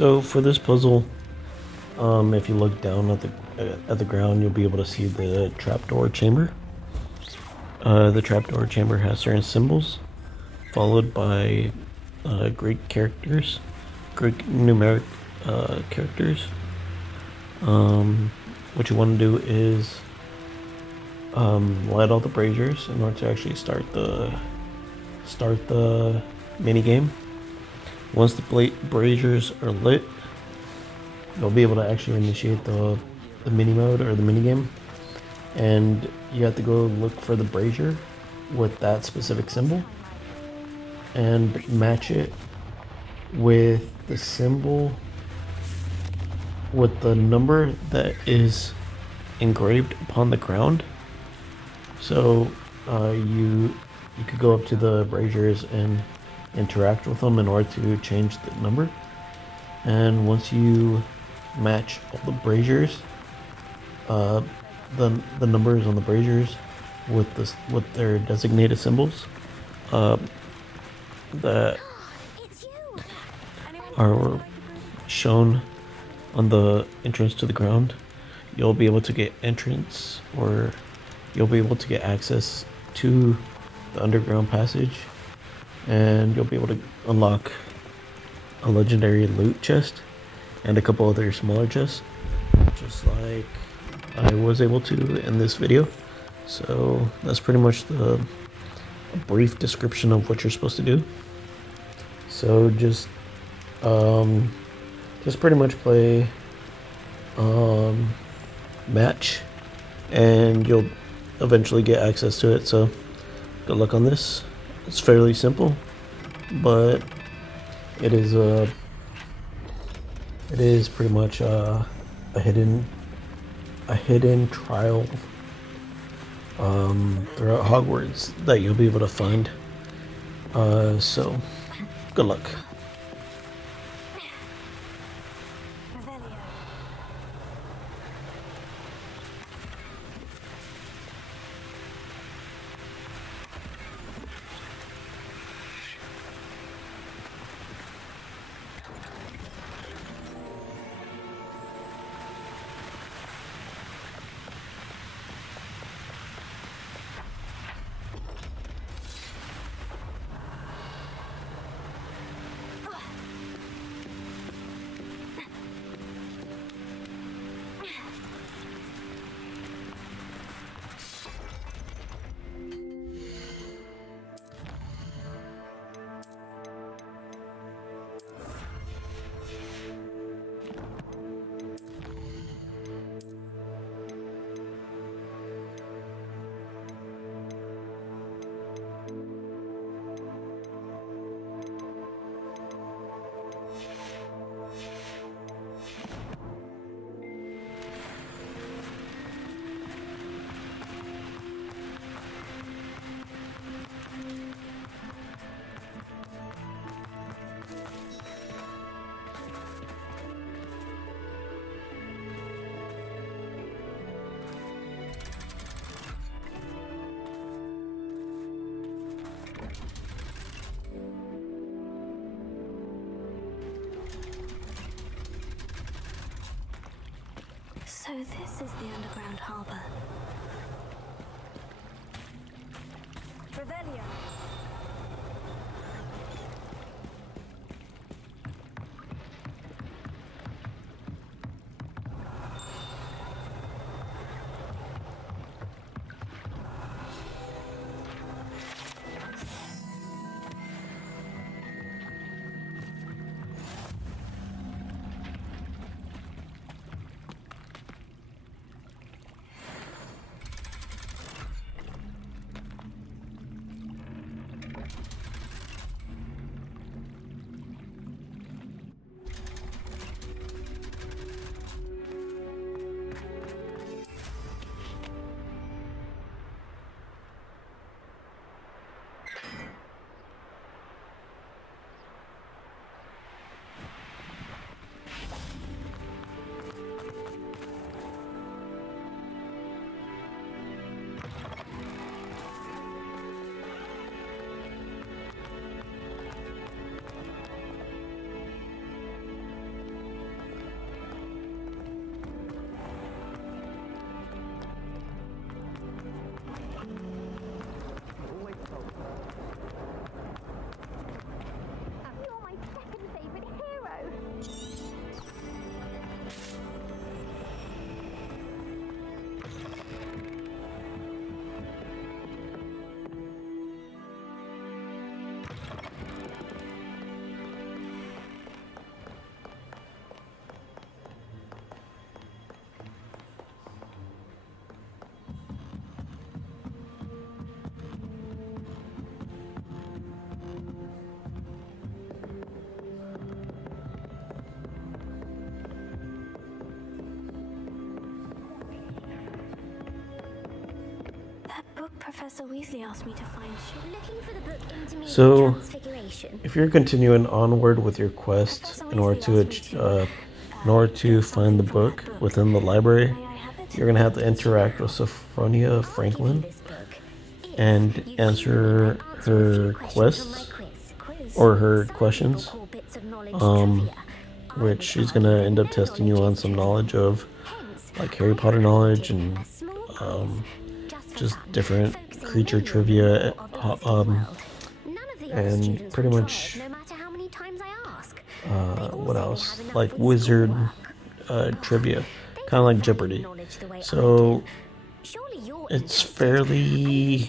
So for this puzzle, if you look down at the ground, you'll be able to see the trapdoor chamber. The trapdoor chamber has certain symbols, followed by Greek characters, Greek numeric characters. What you want to do is light all the braziers in order to actually start the mini game. Once the braziers are lit, you'll be able to actually initiate the mini mode or the mini game, and you have to go look for the brazier with that specific symbol and match it with the symbol with the number that is engraved upon the ground. So you could go up to the braziers and interact with them in order to change the number. And once you match all the braziers, the numbers on the braziers with their designated symbols that are shown on the entrance to the ground, you'll be able to get entrance, or you'll be able to get access to the underground passage, and you'll be able to unlock a legendary loot chest and a couple other smaller chests, just like I was able to in this video. So that's pretty much a brief description of what you're supposed to do. So just pretty much play match, and you'll eventually get access to it. So good luck on this. It's fairly simple, but it is pretty much a hidden trial throughout Hogwarts that you'll be able to find. So good luck. So this is the underground harbor. Revelio. Professor Weasley asked me to find Looking for the book Intermediate So, Transfiguration. if you're continuing onward with your quest in order to find the book within the library, you're gonna have to interact with Sophronia Franklin and answer her quests or her questions, which she's gonna end up testing you on some knowledge of, like Harry Potter knowledge and just different creature trivia, and pretty much what else? Like wizard trivia, kind of like Jeopardy. So it's fairly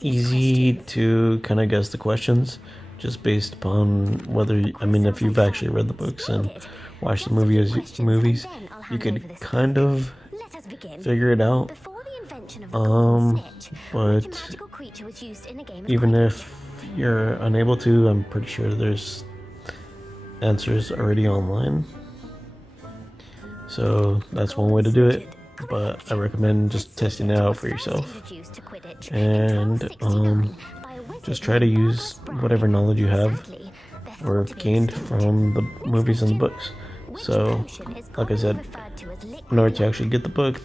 easy to kind of guess the questions just based upon whether, if you've actually read the books and watched the movies, you could kind of figure it out. But even if you're unable to, I'm pretty sure there's answers already online. So that's one way to do it, but I recommend just testing it out for yourself. And just try to use whatever knowledge you have or gained from the movies and the books. So, like I said, in order to actually get the book,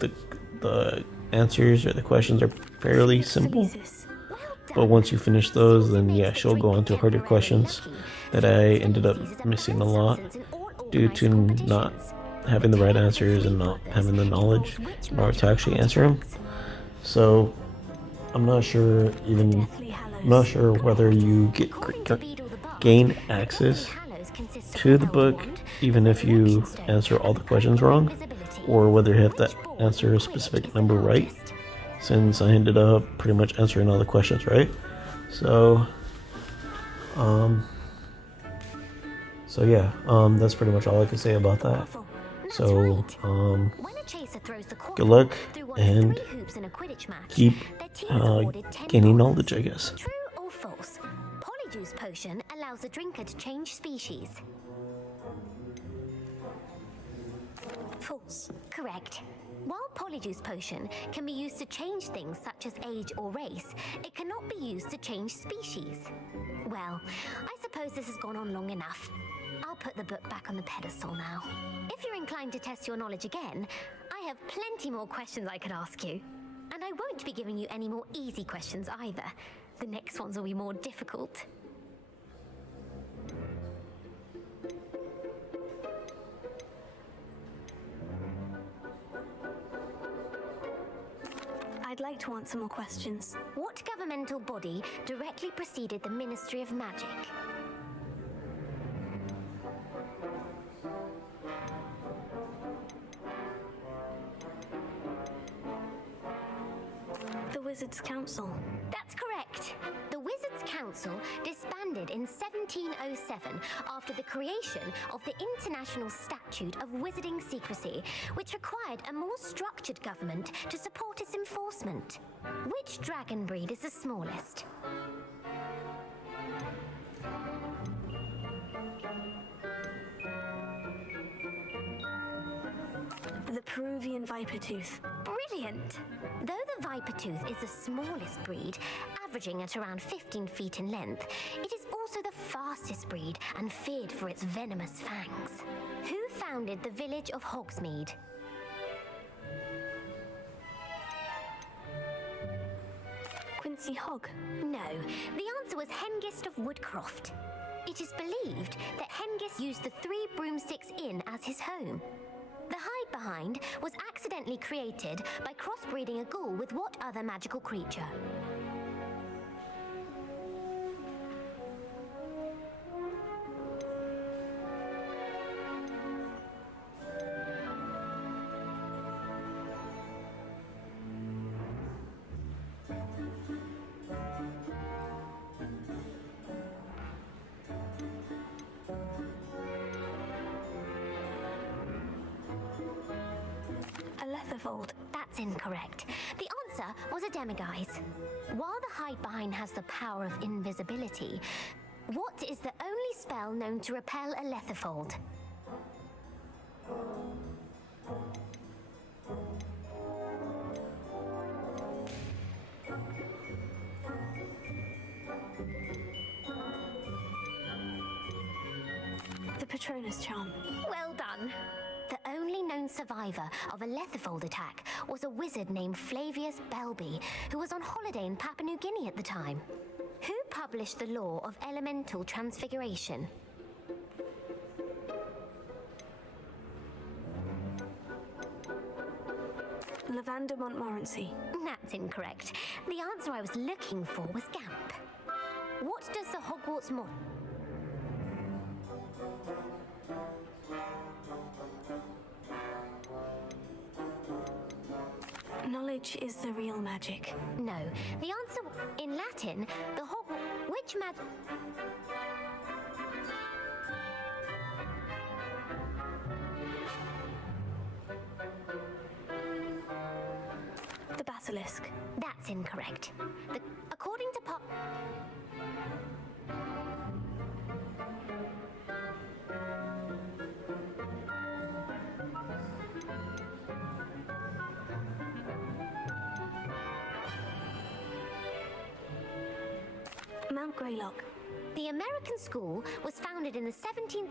the answers or the questions are fairly simple. But once you finish those, then yeah, she'll go on to harder questions that I ended up missing a lot due to not having the right answers and not having the knowledge in order to actually answer them. So I'm not sure whether you gain access to the book even if you answer all the questions wrong, or whether you have to answer a specific number right, since I ended up pretty much answering all the questions right. So yeah, that's pretty much all I can say about that. So good luck and keep gaining knowledge, I guess. True or false? Polyjuice potion allows the drinker to change species. false. Correct. While Polyjuice potion can be used to change things such as age or race, it cannot be used to change species. Well, I suppose this has gone on long enough. I'll put the book back on the pedestal now. If you're inclined to test your knowledge again, I have plenty more questions I could ask you. And I won't be giving you any more easy questions either. The next ones will be more difficult. I'd like to answer more questions. What governmental body directly preceded the Ministry of Magic? The Wizards' Council. That's correct. The Wizards' Council disbanded in 1707 after the creation of the International Statute of Wizarding Secrecy, which required a more structured government to support its enforcement. Which dragon breed is the smallest? The Peruvian Vipertooth. Brilliant! Though the Vipertooth is the smallest breed, averaging at around 15 feet in length, it is also the fastest breed and feared for its venomous fangs. Who founded the village of Hogsmeade? Quincy Hogg. No, the answer was Hengist of Woodcroft. It is believed that Hengist used the Three Broomsticks Inn as his home. The Hide Behind was accidentally created by crossbreeding a ghoul with what other magical creature? Letherfold. That's incorrect. The answer was a demiguise. While the Hide Behind has the power of invisibility, what is the only spell known to repel a Letherfold? Patronus charm. Well done. The only known survivor of a Lethifold attack was a wizard named Flavius Belby, who was on holiday in Papua New Guinea at the time. Who published the law of elemental transfiguration? Lavanda Montmorency. That's incorrect. The answer I was looking for was Gamp. What does the Hogwarts motto? Knowledge is the real magic. No, the answer in Latin, the Hogwarts. Which mag? The basilisk. That's incorrect. According to Pop. Mount Greylock. The American school was founded in the 17th.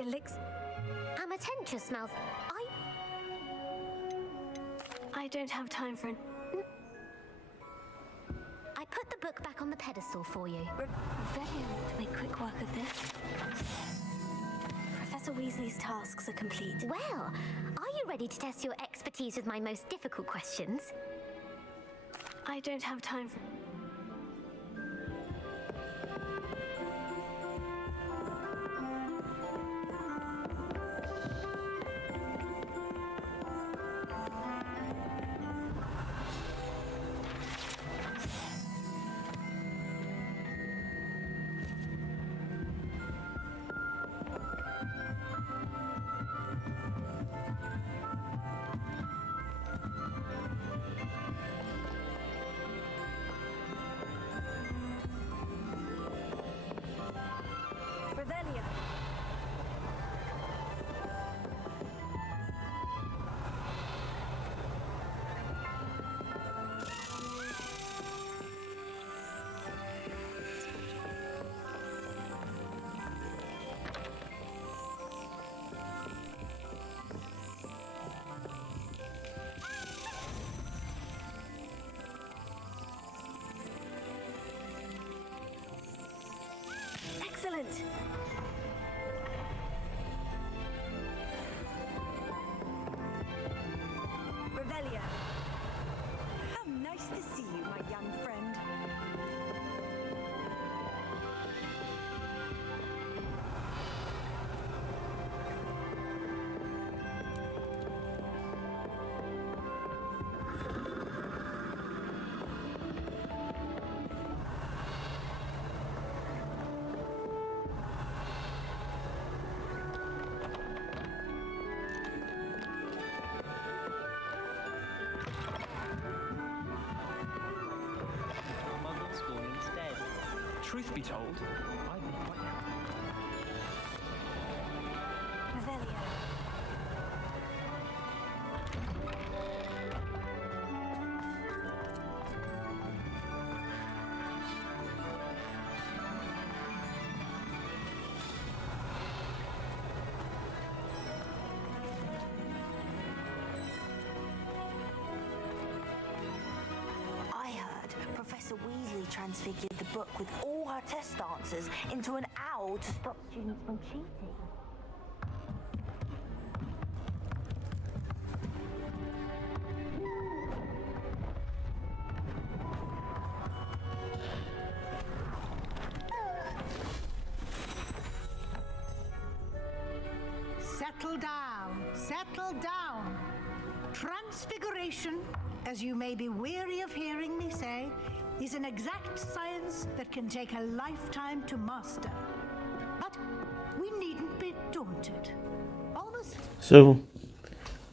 Elixir. Amatentia smells. I don't have time for an. I put the book back on the pedestal for you. Revelio to make quick work of this. Professor Weasley's tasks are complete. Well, are you ready to test your expertise with my most difficult questions? I don't have time for. Revelio. Excellent. Revelio. How nice to see you, my young friend. Truth be told, I'd be quite happy. Revelio. I heard Professor Weasley transfigured the book with all her test answers into an owl to stop students from cheating. Settle down, settle down. Transfiguration, as you may be weary of hearing me say, is an exact science that can take a lifetime to master. But we needn't be daunted. Almost. So,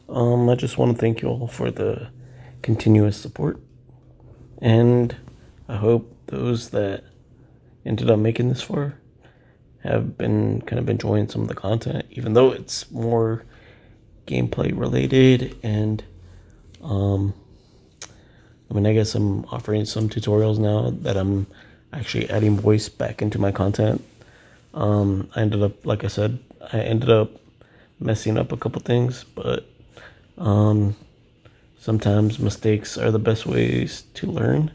I just want to thank you all for the continuous support. And I hope those that ended up making this far have been kind of enjoying some of the content, even though it's more gameplay related, and I guess I'm offering some tutorials now that I'm actually adding voice back into my content. Like I said, I ended up messing up a couple things, but sometimes mistakes are the best ways to learn,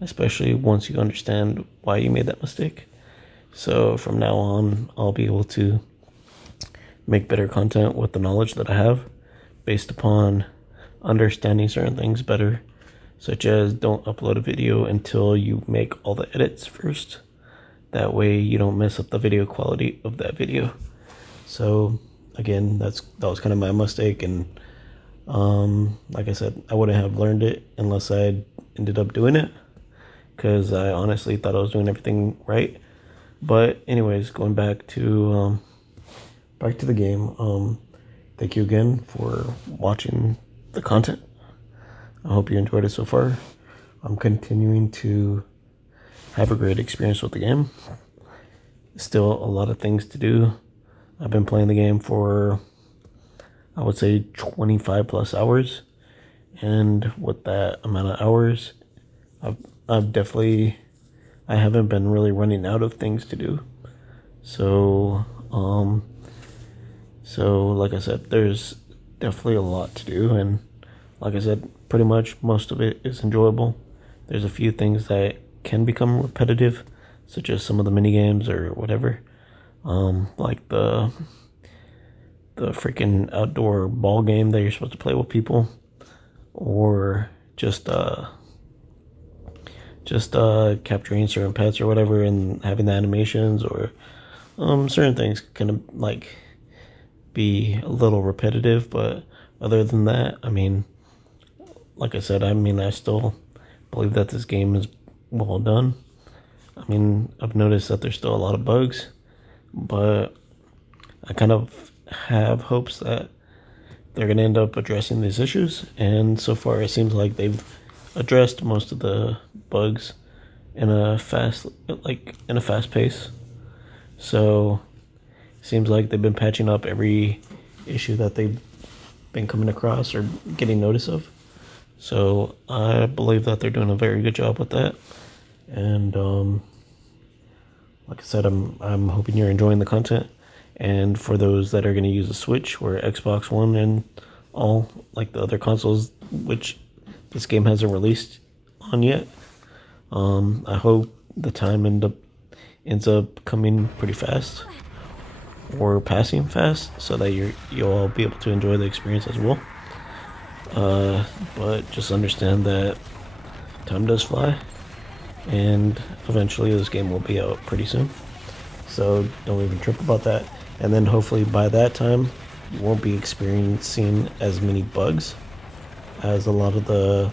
especially once you understand why you made that mistake. So from now on, I'll be able to make better content with the knowledge that I have based upon understanding certain things better, such as don't upload a video until you make all the edits first. That way you don't mess up the video quality of that video. So again, that was kind of my mistake, and like I said, I wouldn't have learned it unless I ended up doing it, because I honestly thought I was doing everything right. But anyways, going back to the game, thank you again for watching the content. I hope you enjoyed it so far. I'm continuing to have a great experience with the game. Still a lot of things to do. I've been playing the game for, I would say, 25 plus hours, and with that amount of hours, I haven't been really running out of things to do. So like I said, there's definitely a lot to do, and like I said, pretty much most of it is enjoyable. There's a few things that can become repetitive, such as some of the mini games or whatever, like the freaking outdoor ball game that you're supposed to play with people, or just capturing certain pets or whatever and having the animations, or certain things kind of like be a little repetitive. But other than that, like I said, I still believe that this game is well done. I've noticed that there's still a lot of bugs, but I kind of have hopes that they're going to end up addressing these issues, and so far it seems like they've addressed most of the bugs in a fast pace. So it seems like they've been patching up every issue that they've been coming across or getting notice of. So I believe that they're doing a very good job with that. And like I said, I'm hoping you're enjoying the content. And for those that are going to use the Switch or Xbox One and all, like the other consoles, which this game hasn't released on yet, I hope the time ends up coming pretty fast or passing fast, so that you'll all be able to enjoy the experience as well. But just understand that time does fly, and eventually this game will be out pretty soon. So don't even trip about that. And then hopefully by that time, you won't be experiencing as many bugs as a lot of the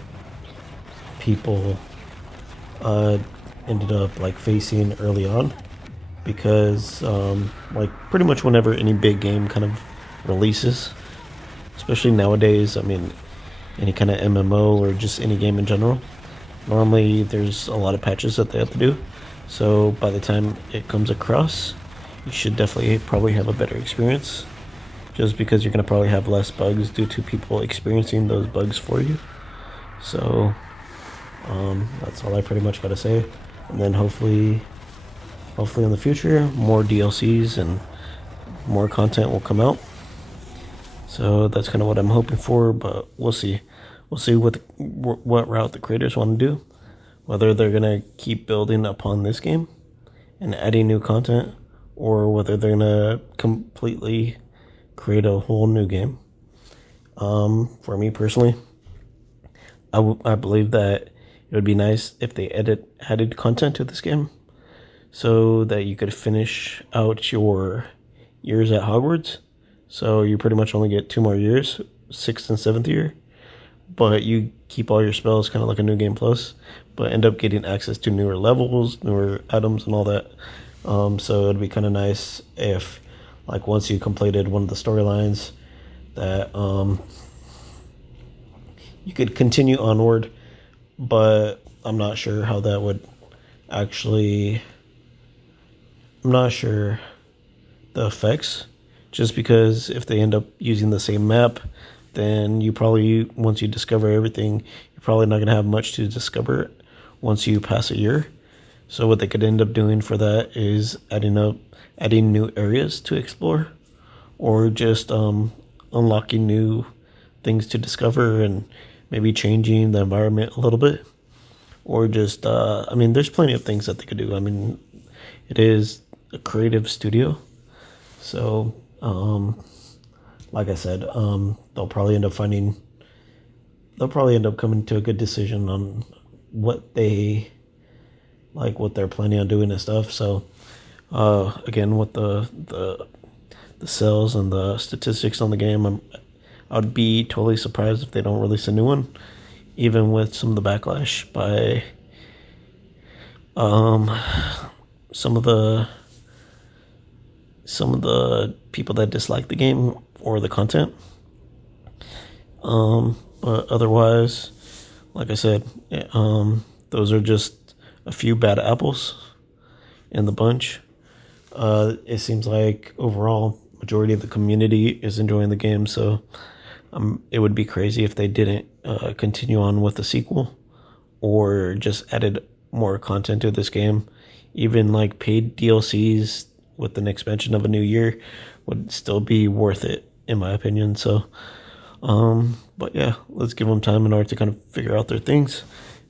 people ended up facing early on, because pretty much whenever any big game kind of releases, especially nowadays, any kind of MMO or just any game in general, normally there's a lot of patches that they have to do. So by the time it comes across, you should definitely probably have a better experience, just because you're going to probably have less bugs due to people experiencing those bugs for you. So that's all I pretty much got to say. And then hopefully in the future, more DLCs and more content will come out. So that's kind of what I'm hoping for, but we'll see. We'll see what route the creators want to do, whether they're going to keep building upon this game and adding new content, or whether they're going to completely create a whole new game. For me personally, I believe that it would be nice if they added content to this game, so that you could finish out your years at Hogwarts. So you pretty much only get 2 more years, 6th and 7th year, but you keep all your spells, kind of like a New Game Plus, but end up getting access to newer levels, newer items, and all that. So it'd be kind of nice if, once you completed one of the storylines, that you could continue onward. But I'm not sure how that would actually. I'm not sure the effects, just because if they end up using the same map, then you probably, once you discover everything, you're probably not going to have much to discover once you pass a year. So what they could end up doing for that is adding new areas to explore, or just unlocking new things to discover, and maybe changing the environment a little bit, or just there's plenty of things that they could do. I mean, it is a creative studio, so like I said, they'll probably end up coming to a good decision on what they're planning on doing and stuff. So again, with the sales and the statistics on the game, I'd be totally surprised if they don't release a new one, even with some of the backlash by some of the people that dislike the game or the content. But otherwise, like I said, those are just a few bad apples in the bunch. It seems like overall majority of the community is enjoying the game, so it would be crazy if they didn't continue on with the sequel, or just added more content to this game. Even like paid DLCs with an expansion of a new year would still be worth it, in my opinion. So but yeah, let's give them time in order to kind of figure out their things,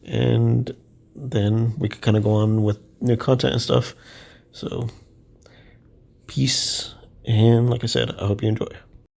and then we could kind of go on with new content and stuff. So peace, and like I said, I hope you enjoy.